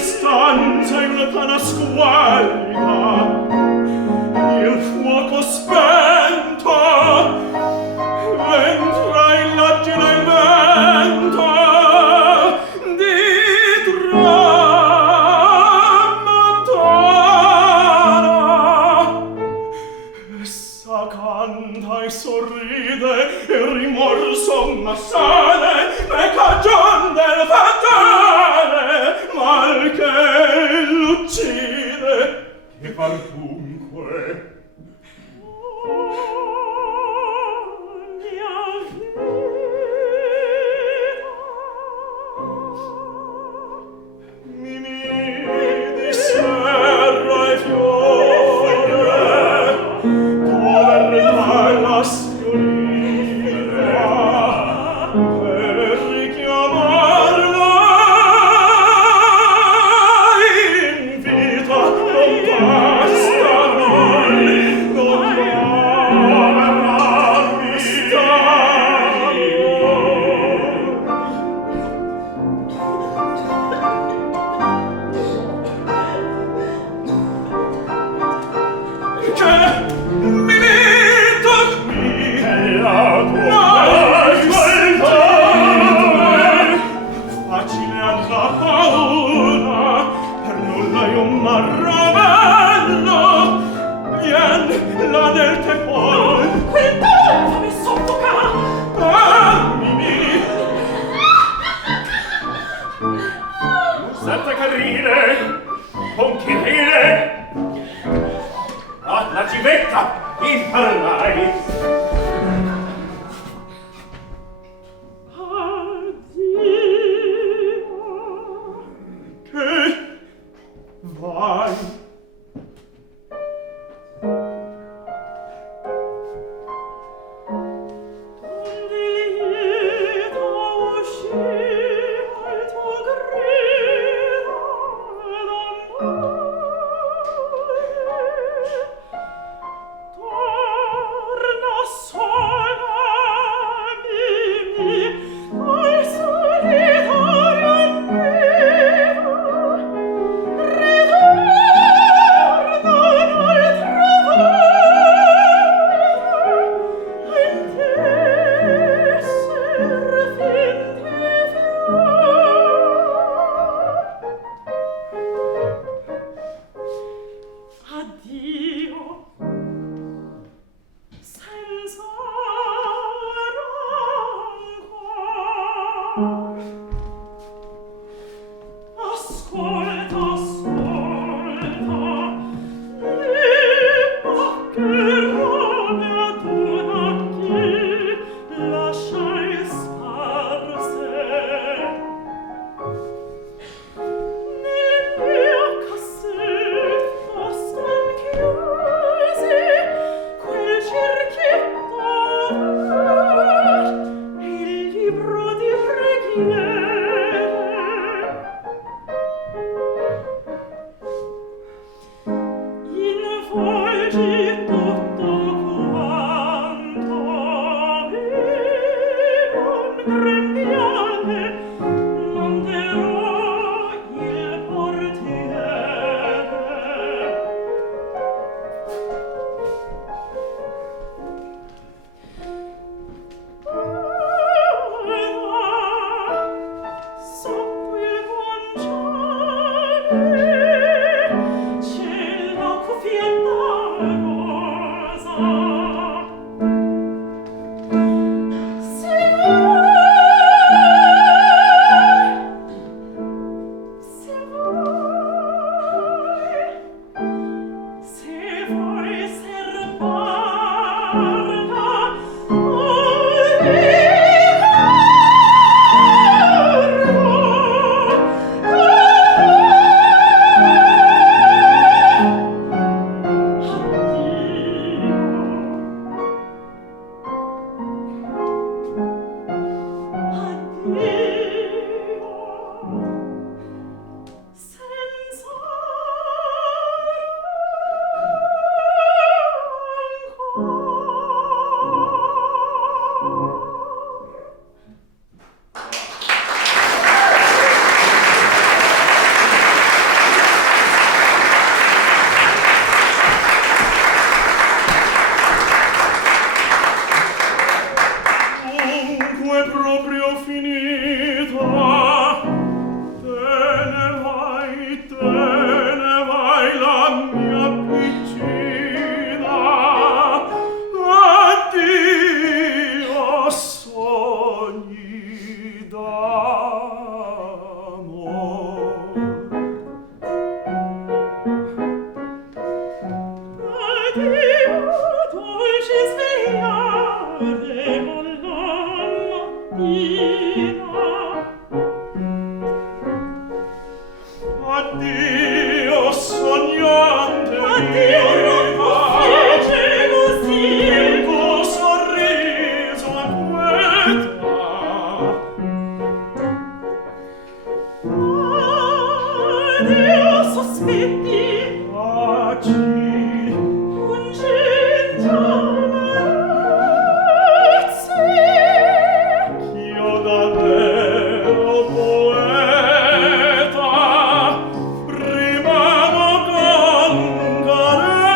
stanza in una tana squallida, il fuoco spento, ventra in laggina il vento di tramontana. Essa canta e sorride, il rimorso m'assale, e cagion del fatale mal che l'uccide. Che far dunque? Mia vita, Mimi di serra e fiore, dove retrai la sfiorita, per richiamarla in vita. Non basta a noi, non bastermi stare. Che mi metto qui e la tua facile alla paura, per nulla io m'arravello. Vien là nel tepor, quel polvo mi soffoca. Mimi. Musetta che ride, con chi ride? La civetta, impallai. Che vai. Torna Addio sognante viva, il tuo sorriso acqueta. Addio sospetti, Taci, un gentile razzi. io davvero poeta, rimamo con carezze.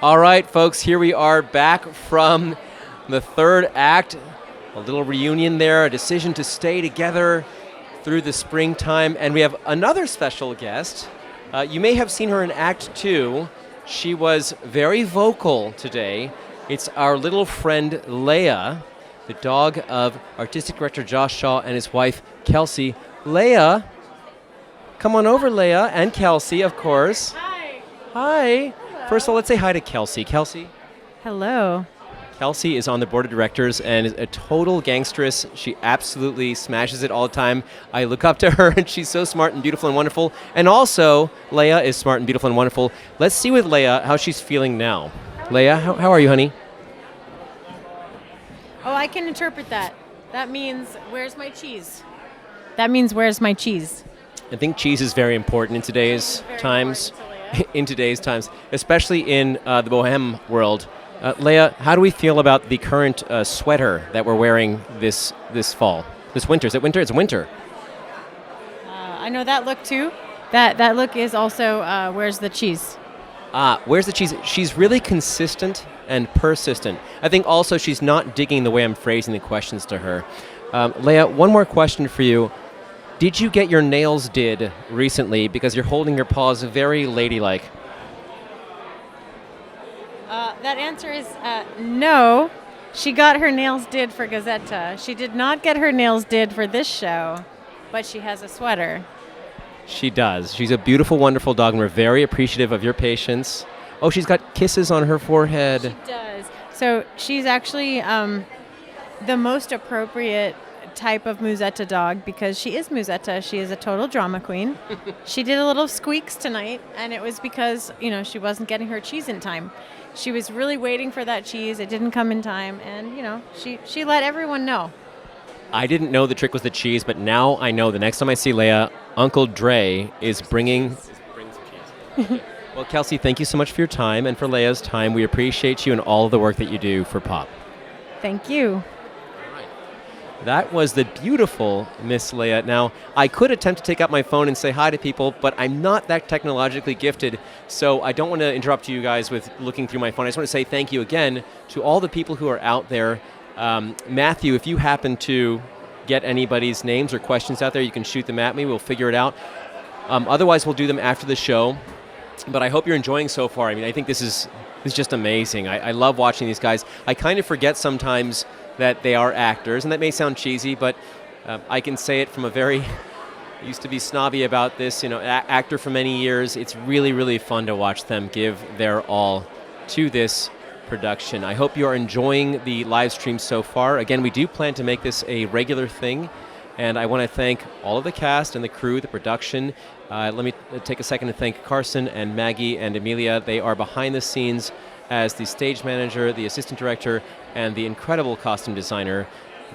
All right, folks, here we are back from the third act. A little reunion there, a decision to stay together through the springtime. And we have another special guest. You may have seen her in Act 2. She was very vocal today. It's our little friend Leia, the dog of artistic director Josh Shaw and his wife Kelsey. Leia, come on over, Leia, and Kelsey, of course. Hi. Hi. First of all, let's say hi to Kelsey. Kelsey? Hello. Kelsey is on the board of directors and is a total gangstress. She absolutely smashes it all the time. I look up to her, and she's so smart and beautiful and wonderful. And also, Leia is smart and beautiful and wonderful. Let's see with Leia how she's feeling now. Leia, how are you, honey? Oh, I can interpret that. That means, where's my cheese? That means, where's my cheese? I think cheese is very important in today's times. In today's times, especially in the bohème world. Leia, how do we feel about the current sweater that we're wearing this fall? This winter? Is it winter? It's winter. I know that look too. That look is also where's the cheese? Where's the cheese? She's really consistent and persistent. I think also she's not digging the way I'm phrasing the questions to her. Leia, one more question for you. Did you get your nails did recently? Because you're holding your paws very ladylike. That answer is no. She got her nails did for Gazetta. She did not get her nails did for this show, but she has a sweater. She does. She's a beautiful, wonderful dog, and we're very appreciative of your patience. Oh, she's got kisses on her forehead. She does. So she's actually the most appropriate type of Musetta dog because she is Musetta. She is a total drama queen. She did a little squeaks tonight, and it was because, she wasn't getting her cheese in time. She was really waiting for that cheese. It didn't come in time, and, she let everyone know. I didn't know the trick was the cheese, but now I know. The next time I see Leia, Uncle Dre is bringing some cheese. Well, Kelsey, thank you so much for your time and for Leia's time. We appreciate you and all of the work that you do for Pop. Thank you. That was the beautiful Miss Leia. Now, I could attempt to take out my phone and say hi to people, but I'm not that technologically gifted, so I don't want to interrupt you guys with looking through my phone. I just want to say thank you again to all the people who are out there. Matthew, if you happen to get anybody's names or questions out there, you can shoot them at me. We'll figure it out. Otherwise, we'll do them after the show. But I hope you're enjoying so far. I mean, I think this is just amazing. I love watching these guys. I kind of forget sometimes that they are actors, and that may sound cheesy, but I can say it from a very, used to be snobby about this, actor for many years. It's really, really fun to watch them give their all to this production. I hope you are enjoying the live stream so far. Again, we do plan to make this a regular thing, and I want to thank all of the cast and the crew, the production. Let me take a second to thank Carson and Maggie and Amelia. They are behind the scenes as the stage manager, the assistant director, and the incredible costume designer.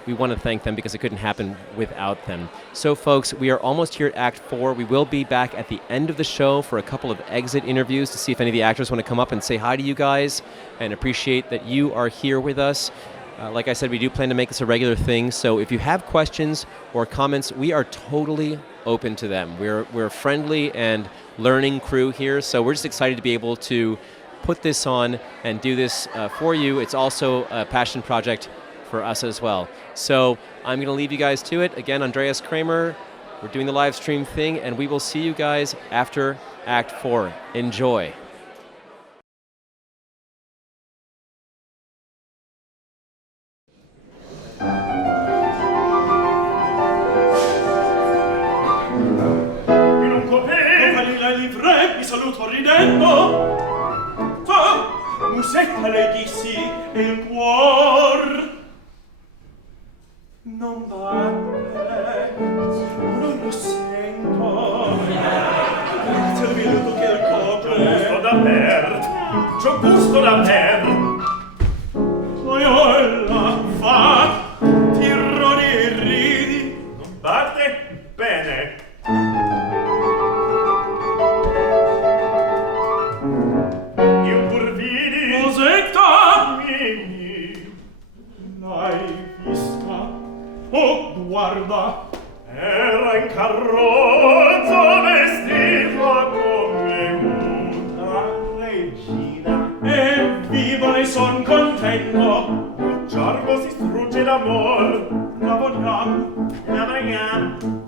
We want to thank them because it couldn't happen without them. So, folks, we are almost here at Act 4. We will be back at the end of the show for a couple of exit interviews to see if any of the actors want to come up and say hi to you guys and appreciate that you are here with us. Like I said, we do plan to make this a regular thing, so if you have questions or comments, we are totally open to them. We're a friendly and learning crew here, so we're just excited to be able to put this on and do this for you. It's also a passion project for us as well. So I'm going to leave you guys to it. Again, Andreas Kramer, we're doing the live stream thing, and we will see you guys after Act 4. Enjoy. Musetta le dissi e il cuor non batte, non lo sento. Grazie al minuto che il copre. C'ho gusto da per, c'ho gusto da per. Oiola fa, tironi ridi, non batte bene. Oh, guarda, era in carrozza vestita come una regina. E vivo ne son contento, il giorno si strugge d'amor. La vogliamo, la vogliamo.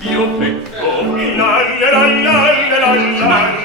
Io petto, la la la la la la.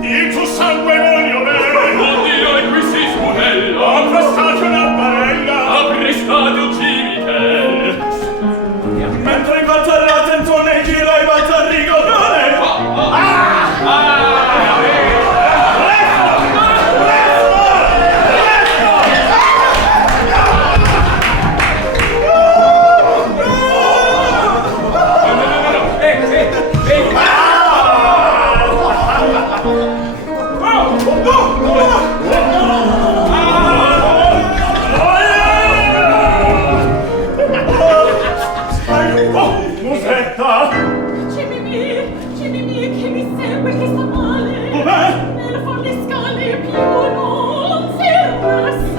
Il tuo sangue voglio bere. Oddio, e qui si sputella. Ho prestato una barella. Apristate un cimitero. Mentre batta l'attenzione gira e batta a rigorare. Musetta! Cimimi, che mi segue, che sta male. Dov'è? Nella forte scale più non fermarsi.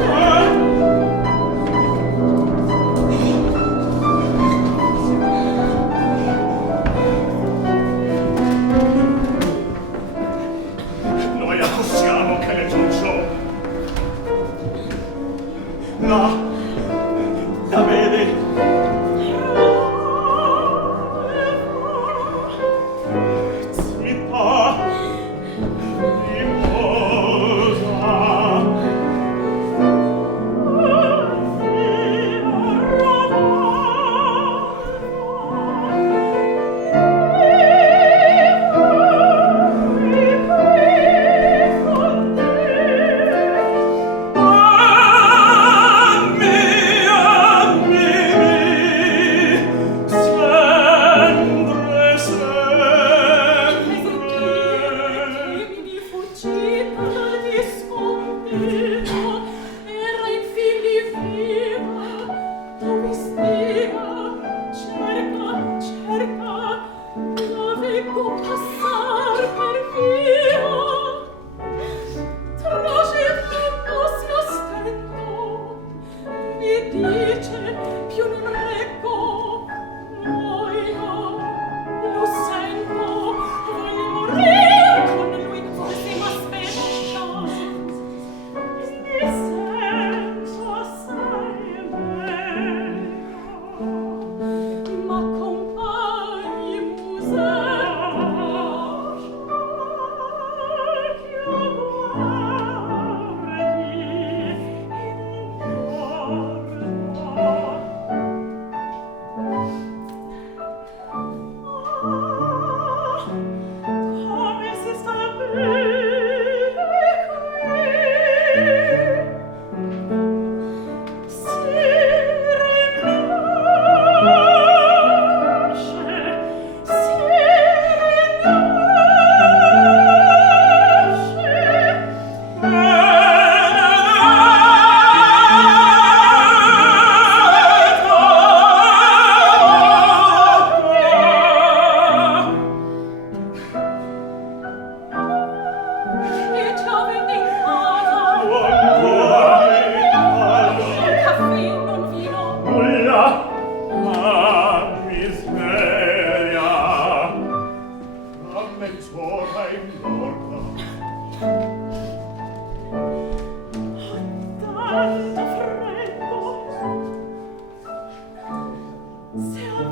Noi accusiamo che le giuccio. No, la vede. Zitta,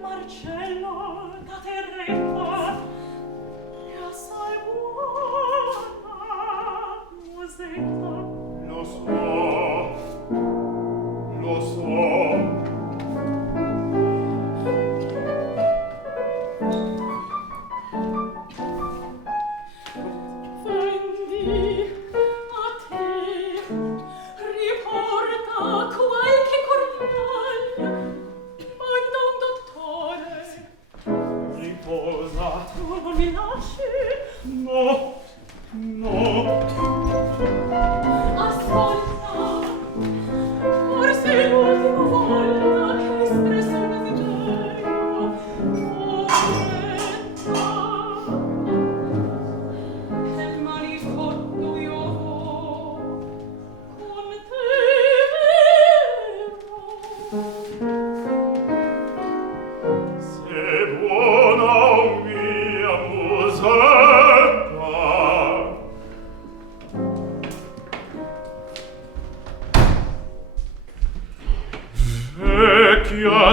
Marcello, da te retta, e assai buona.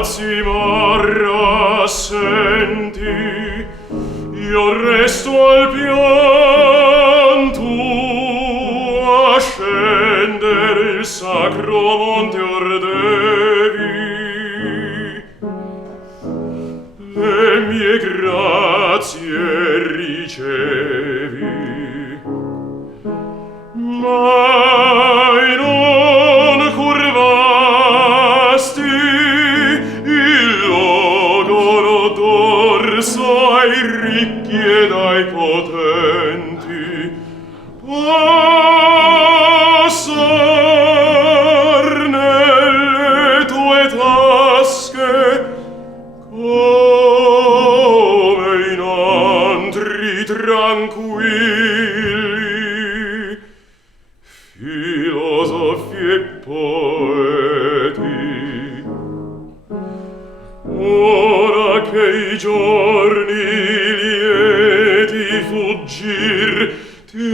Cimarra senti, io resto al pianto a scendere il sacro monte ordevi, le mie grazie ricevi, mai non curvasti ai ricchi ed ai potenti, passar nelle tue tasche come in antri tranquilli, filosofi e poeti. Ora che i giorni lieti fuggir ti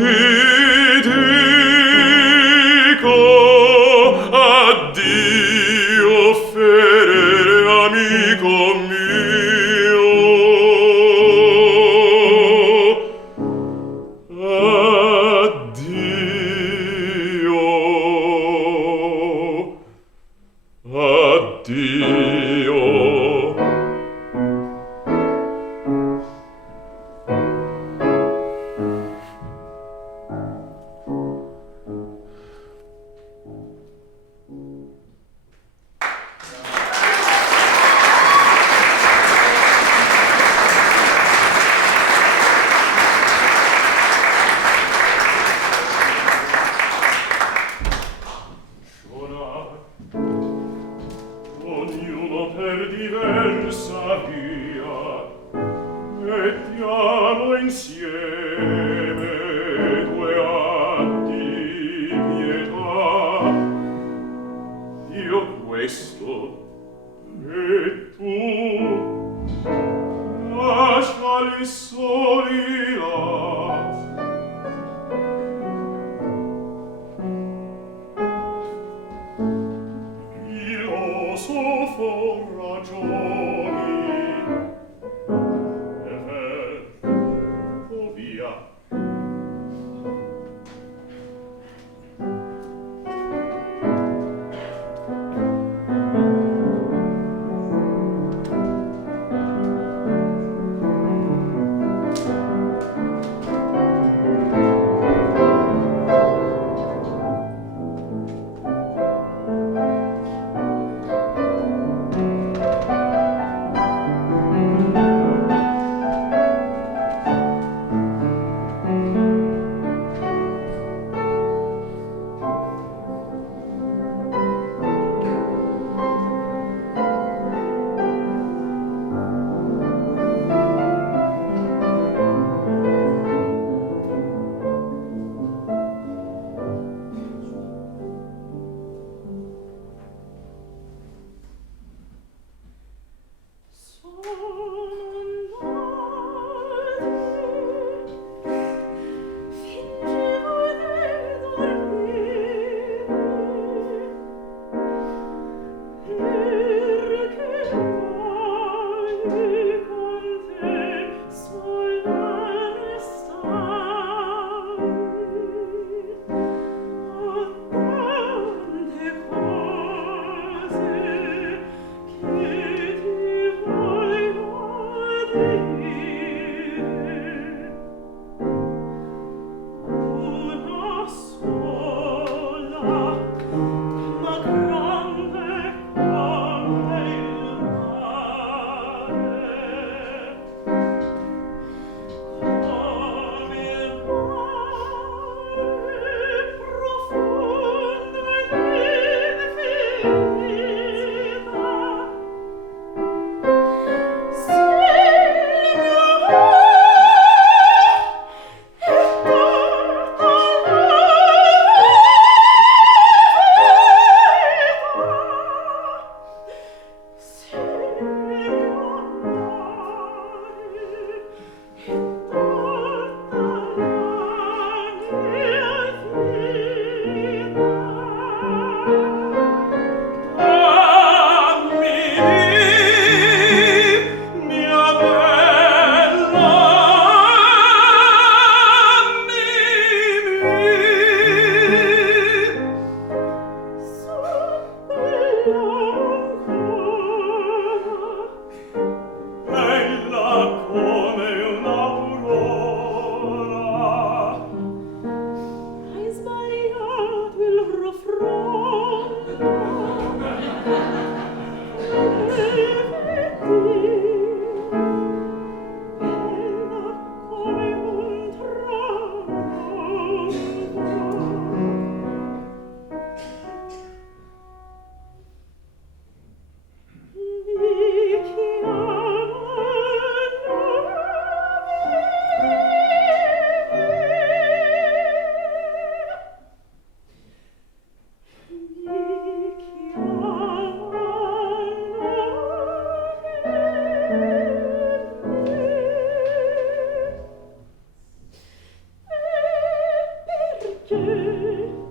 Torno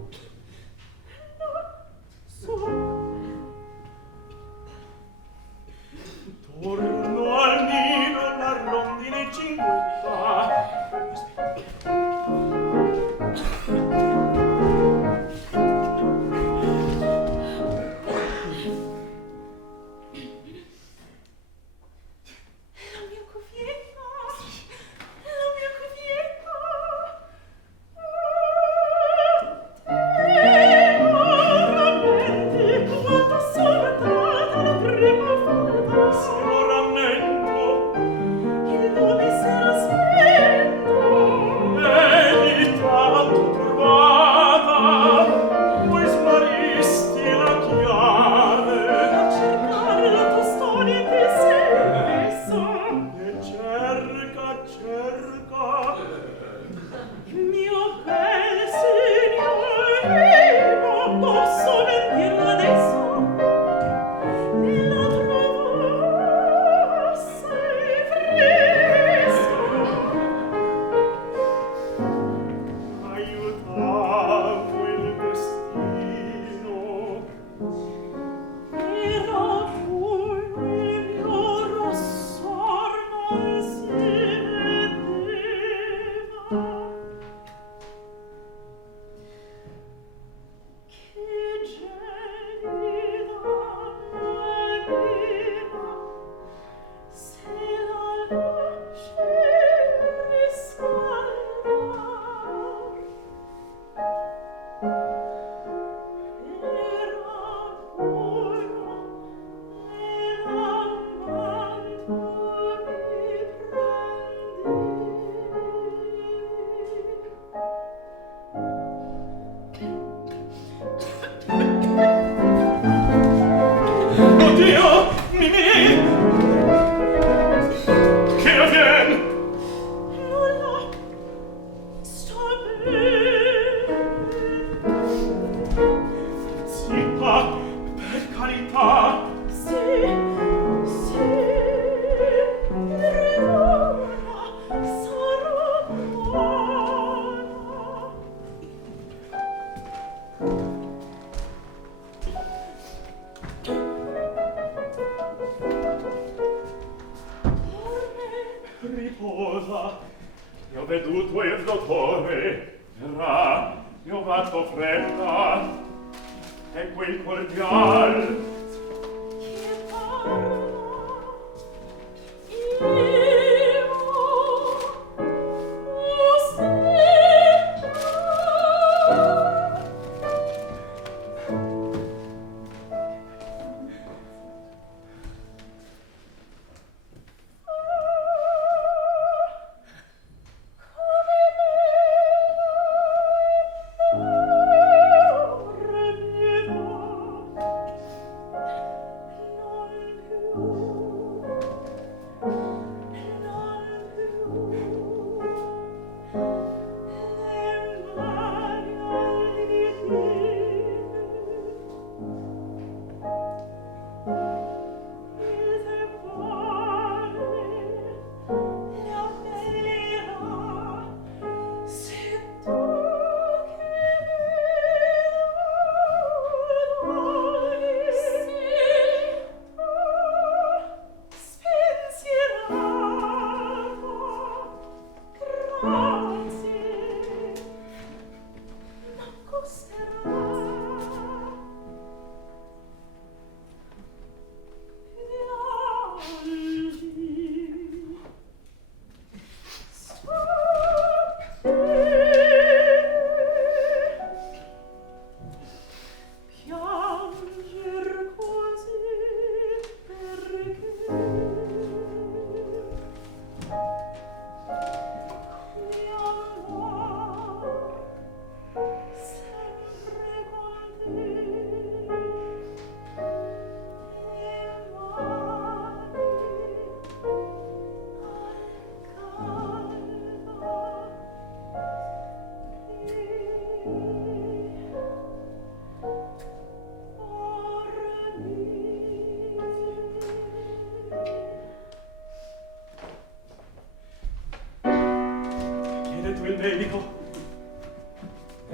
al nido la rondine cinguetta. Riposa, io ho veduto il dottore, verrà, io vado fretta, e quel cordial. Chi parla?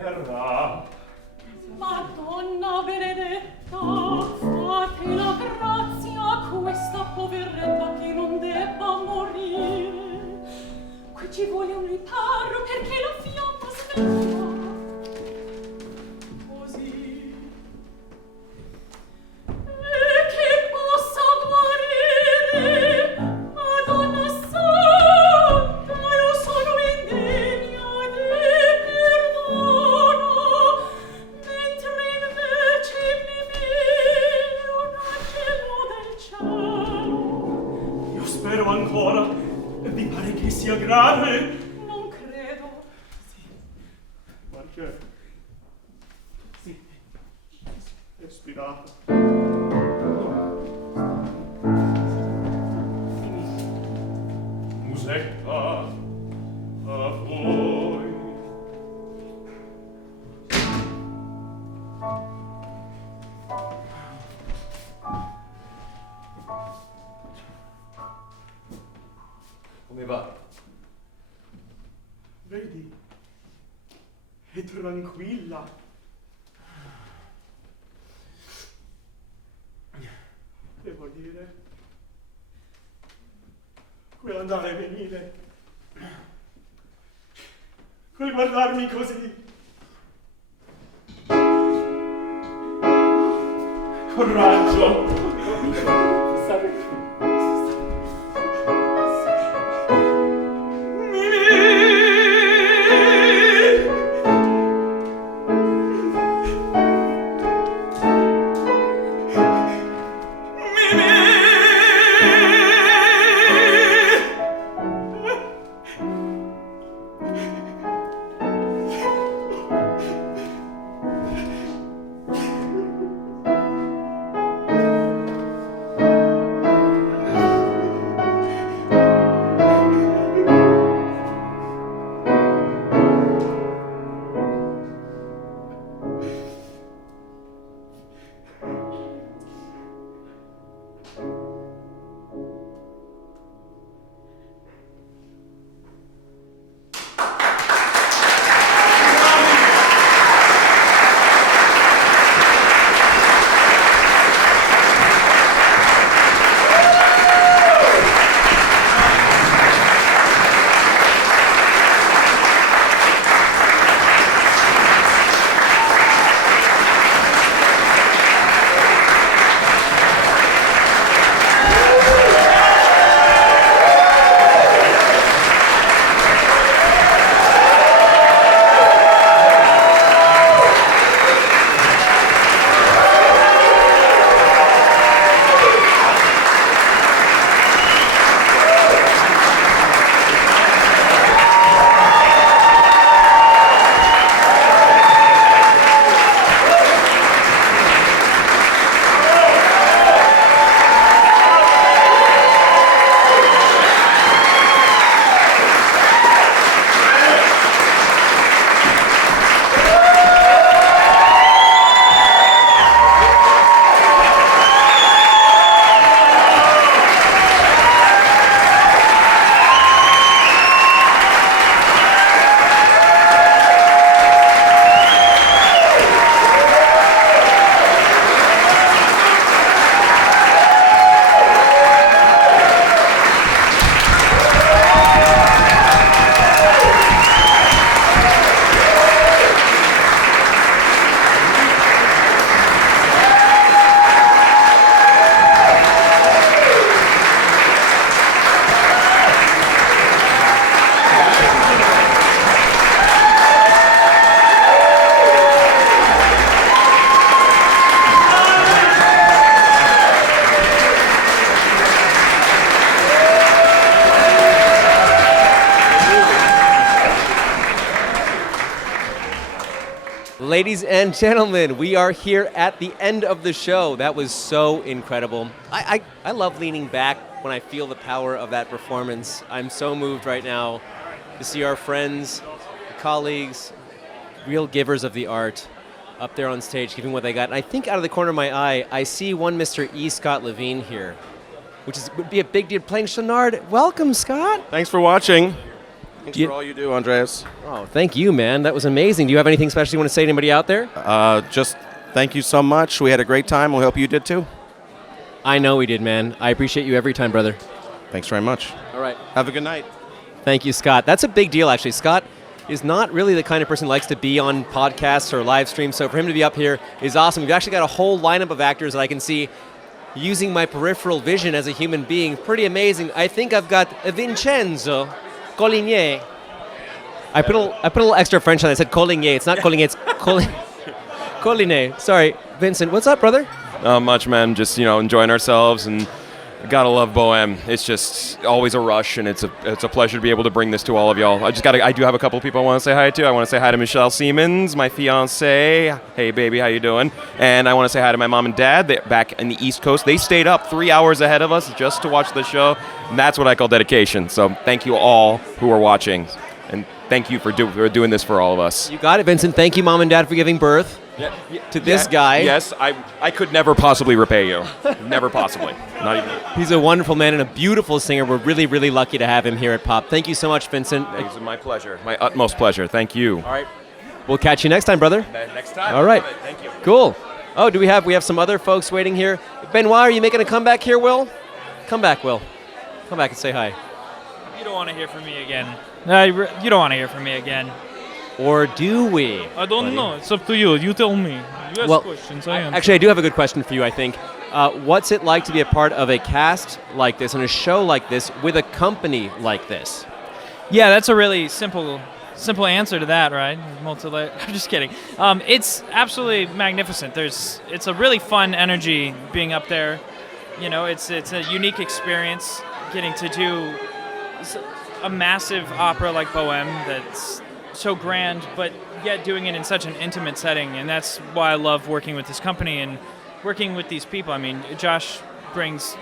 Valera. Madonna benedetta, fate la grazia a questa poveretta che non debba morire. Qui ci vuole un riparo perché la fiamma sfrega. Così. E che possa guarire, Madonna Santa, io sono indegna di perdono, mentre invece mi un angelo del cielo. Io spero ancora. Vi pare che sia grave? Non credo. Marcello. Sì. Respirate. Musetta. A voi. Come va? Vedi? È tranquilla. Devo dire, quell'andare e venire, quel guardarmi così. Coraggio! Ladies and gentlemen, we are here at the end of the show. That was so incredible. I love leaning back when I feel the power of that performance. I'm so moved right now to see our friends, colleagues, real givers of the art up there on stage giving what they got. And I think out of the corner of my eye, I see one Mr. E. Scott Levin here, which would be a big deal playing Schaunard. Welcome, Scott. Thanks for watching. Thanks for all you do, Andreas. Oh, thank you, man. That was amazing. Do you have anything special you want to say to anybody out there? Just thank you so much. We had a great time. We hope you did too. I know we did, man. I appreciate you every time, brother. Thanks very much. All right. Have a good night. Thank you, Scott. That's a big deal, actually. Scott is not really the kind of person who likes to be on podcasts or live streams, so for him to be up here is awesome. We've actually got a whole lineup of actors that I can see using my peripheral vision as a human being. Pretty amazing. I think I've got Vincenzo Colline. I put a little extra French on it. I said Colline. It's not Colline, it's Colline. Sorry. Vincent, what's up, brother? Not much, man. Just, enjoying ourselves, and gotta love bohème. It's just always a rush, and it's a pleasure to be able to bring this to all of y'all. I do have a couple of people I want to say hi to. I want to say hi to Michelle Siemens, my fiance. Hey, baby, how you doing? And I want to say hi to my mom and dad. They're back in the East Coast. They stayed up 3 hours ahead of us just to watch the show. And that's what I call dedication. So thank you all who are watching, and thank you for doing this for all of us. You got it, Vincent. Thank you, Mom and Dad, for giving birth to this guy. Yes, I could never possibly repay you. Never possibly. Not even. He's a wonderful man and a beautiful singer. We're really, really lucky to have him here at Pop. Thank you so much, Vincent. It's my pleasure. My utmost pleasure. Thank you. All right. We'll catch you next time, brother. Next time. All right. Thank you. Cool. Oh, we have some other folks waiting here. Benoit, are you making a comeback here, Will? Come back, Will. Come back and say hi. You don't want to hear from me again. You don't want to hear from me again. Or do we? I don't know. It's up to you. You tell me. You ask questions. I answer. Actually, I do have a good question for you, I think. What's it like to be a part of a cast like this and a show like this with a company like this? Yeah, that's a really simple answer to that, right? I'm just kidding. It's absolutely magnificent. It's a really fun energy being up there. It's a unique experience getting to do a massive opera like bohème that's so grand, but yet doing it in such an intimate setting, and that's why I love working with this company and working with these people. I mean, Josh brings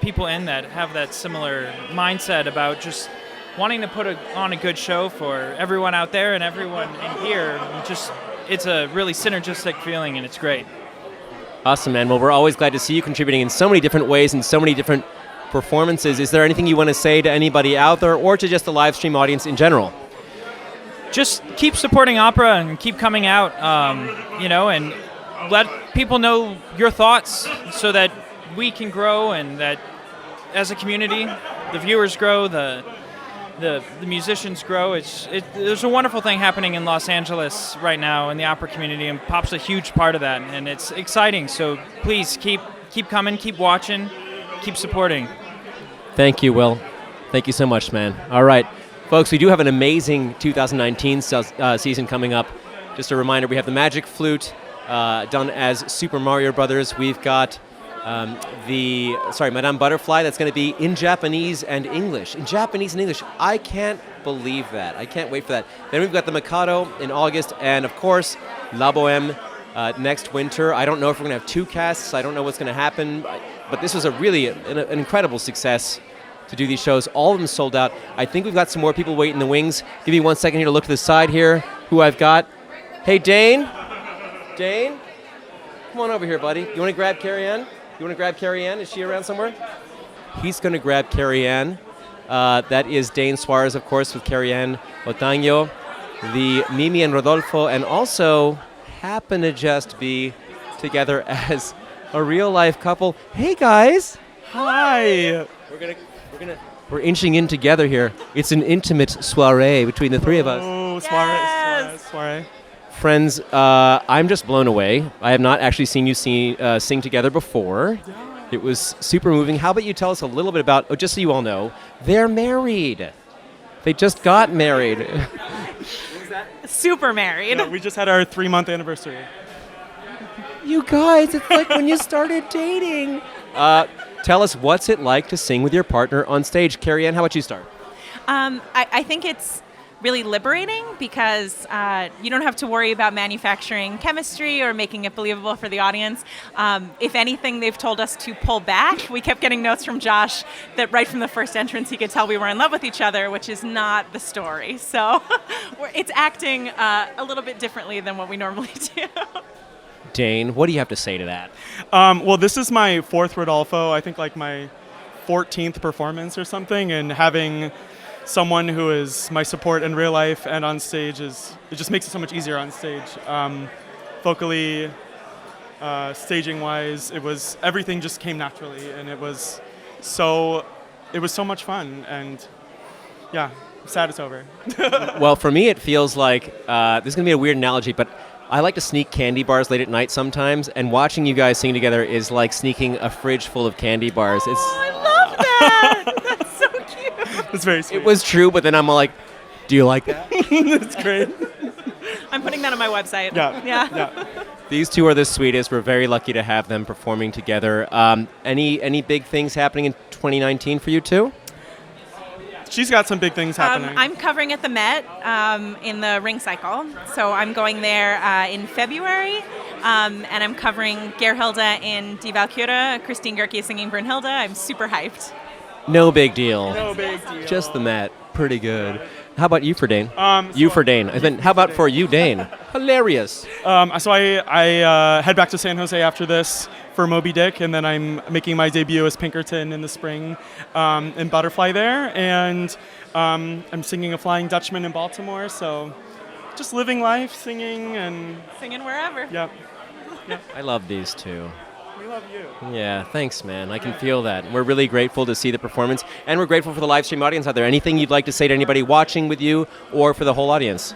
people in that have that similar mindset about just wanting to put on a good show for everyone out there and everyone in here. It's a really synergistic feeling, and it's great. Awesome, man. Well, we're always glad to see you contributing in so many different ways and so many different performances. Is there anything you want to say to anybody out there or to just the live stream audience in general? Just keep supporting opera and keep coming out, and let people know your thoughts so that we can grow, and that as a community, the viewers grow, the musicians grow. There's a wonderful thing happening in Los Angeles right now in the opera community, and Pop's a huge part of that, and it's exciting. So please keep coming, keep watching, keep supporting. Thank you, Will. Thank you so much, man. All right. Folks, we do have an amazing 2019 season coming up. Just a reminder, we have the Magic Flute done as Super Mario Brothers. We've got Madame Butterfly, that's going to be in Japanese and English. In Japanese and English. I can't believe that. I can't wait for that. Then we've got the Mikado in August, and of course, La Bohème next winter. I don't know if we're going to have two casts. I don't know what's going to happen, but this was an incredible success to do these shows. All of them sold out. I think we've got some more people waiting in the wings. Give me 1 second here to look to the side here, who I've got. Hey, Dane? Dane? Come on over here, buddy. You want to grab Kerriann? Is she around somewhere? He's going to grab Kerriann. That is Dane Suarez, of course, with Kerriann, Otaño, the Mimi and Rodolfo, and also happen to just be together as a real-life couple. Hey, guys. Hi. We're inching in together here. It's an intimate soiree between the three of us. Oh, soiree. Friends, I'm just blown away. I have not actually seen you sing together before. Yeah. It was super moving. How about you tell us a little bit about, just so you all know, they're married. They just got married. What was that? Super married. Yeah, we just had our 3-month anniversary. You guys, it's like when you started dating. Tell us, what's it like to sing with your partner on stage? Kerriann, how about you start? I think it's really liberating because you don't have to worry about manufacturing chemistry or making it believable for the audience. If anything, they've told us to pull back. We kept getting notes from Josh that right from the first entrance he could tell we were in love with each other, which is not the story. So it's acting a little bit differently than what we normally do. Dane, what do you have to say to that? Well, this is my 4th Rodolfo, I think like my 14th performance or something, and having someone who is my support in real life and on stage it just makes it so much easier on stage. Vocally, staging wise, everything just came naturally, and it was so much fun, and yeah, I'm sad it's over. Well, for me, it feels like this is going to be a weird analogy, but I like to sneak candy bars late at night sometimes, and watching you guys sing together is like sneaking a fridge full of candy bars. I love that. That's so cute. That's very sweet. It was true, but then I'm like, do you like that? That's great. I'm putting that on my website. Yeah. These two are the sweetest. We're very lucky to have them performing together. Any big things happening in 2019 for you two? She's got some big things happening. I'm covering at the Met in the Ring Cycle, so I'm going there in February, and I'm covering Gerhilde in Die Walküre. Christine Gerke is singing Brunhilde. I'm super hyped. No big deal. No big deal. Just the Met. Pretty good. How about you for Dane? You for Dane. And then how about for you, Dane? Hilarious. So I head back to San Jose after this for Moby Dick, and then I'm making my debut as Pinkerton in the spring in Butterfly there, and I'm singing A Flying Dutchman in Baltimore, so just living life, singing wherever. Yep. I love these two. We love you. Yeah, thanks, man. I can feel that. We're really grateful to see the performance, and we're grateful for the live stream audience out there. Anything you'd like to say to anybody watching with you or for the whole audience?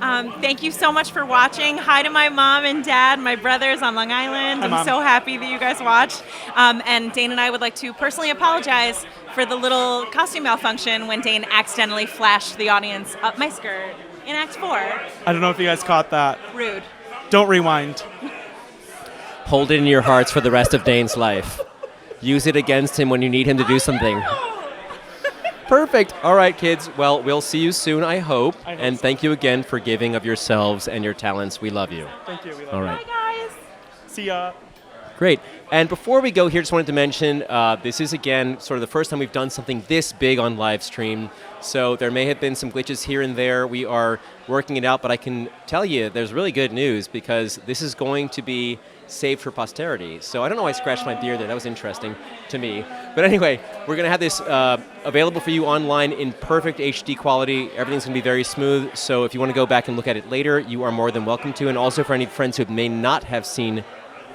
Thank you so much for watching. Hi to my mom and dad, my brothers on Long Island. Hi, I'm Mom. so happy that you guys watched. And Dane and I would like to personally apologize for the little costume malfunction when Dane accidentally flashed the audience up my skirt in Act 4. I don't know if you guys caught that. Rude. Don't rewind. Hold it in your hearts for the rest of Dane's life. Use it against him when you need him to do something. Perfect. All right, kids. Well, we'll see you soon, I hope. And thank you again for giving of yourselves and your talents. We love you. Thank you. We love All you. right. Bye, guys. See ya. Great. And before we go here, just wanted to mention this is, again, sort of the first time we've done something this big on live stream. So there may have been some glitches here and there. We are working it out, but I can tell you there's really good news because this is going to be saved for posterity. So I don't know why I scratched my beard there. That was interesting to me. But anyway, we're going to have this available for you online in perfect HD quality. Everything's going to be very smooth. So if you want to go back and look at it later, you are more than welcome to. And also for any friends who may not have seen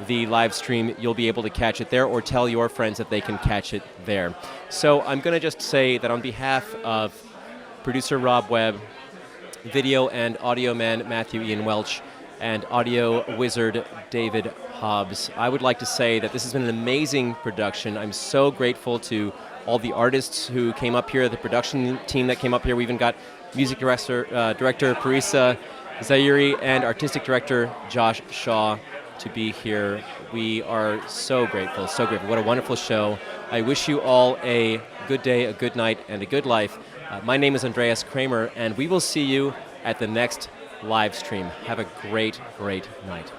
the live stream, you'll be able to catch it there or tell your friends that they can catch it there. So I'm going to just say that on behalf of producer Rob Webb, video and audio man Matthew Ian Welch, and audio wizard David Hobbs, I would like to say that this has been an amazing production. I'm so grateful to all the artists who came up here, the production team that came up here. We even got music director Parisa, Zaeri, and artistic director Josh Shaw to be here. We are so grateful, so grateful. What a wonderful show. I wish you all a good day, a good night, and a good life. My name is Andreas Kramer, and we will see you at the next live stream. Have a great, great night.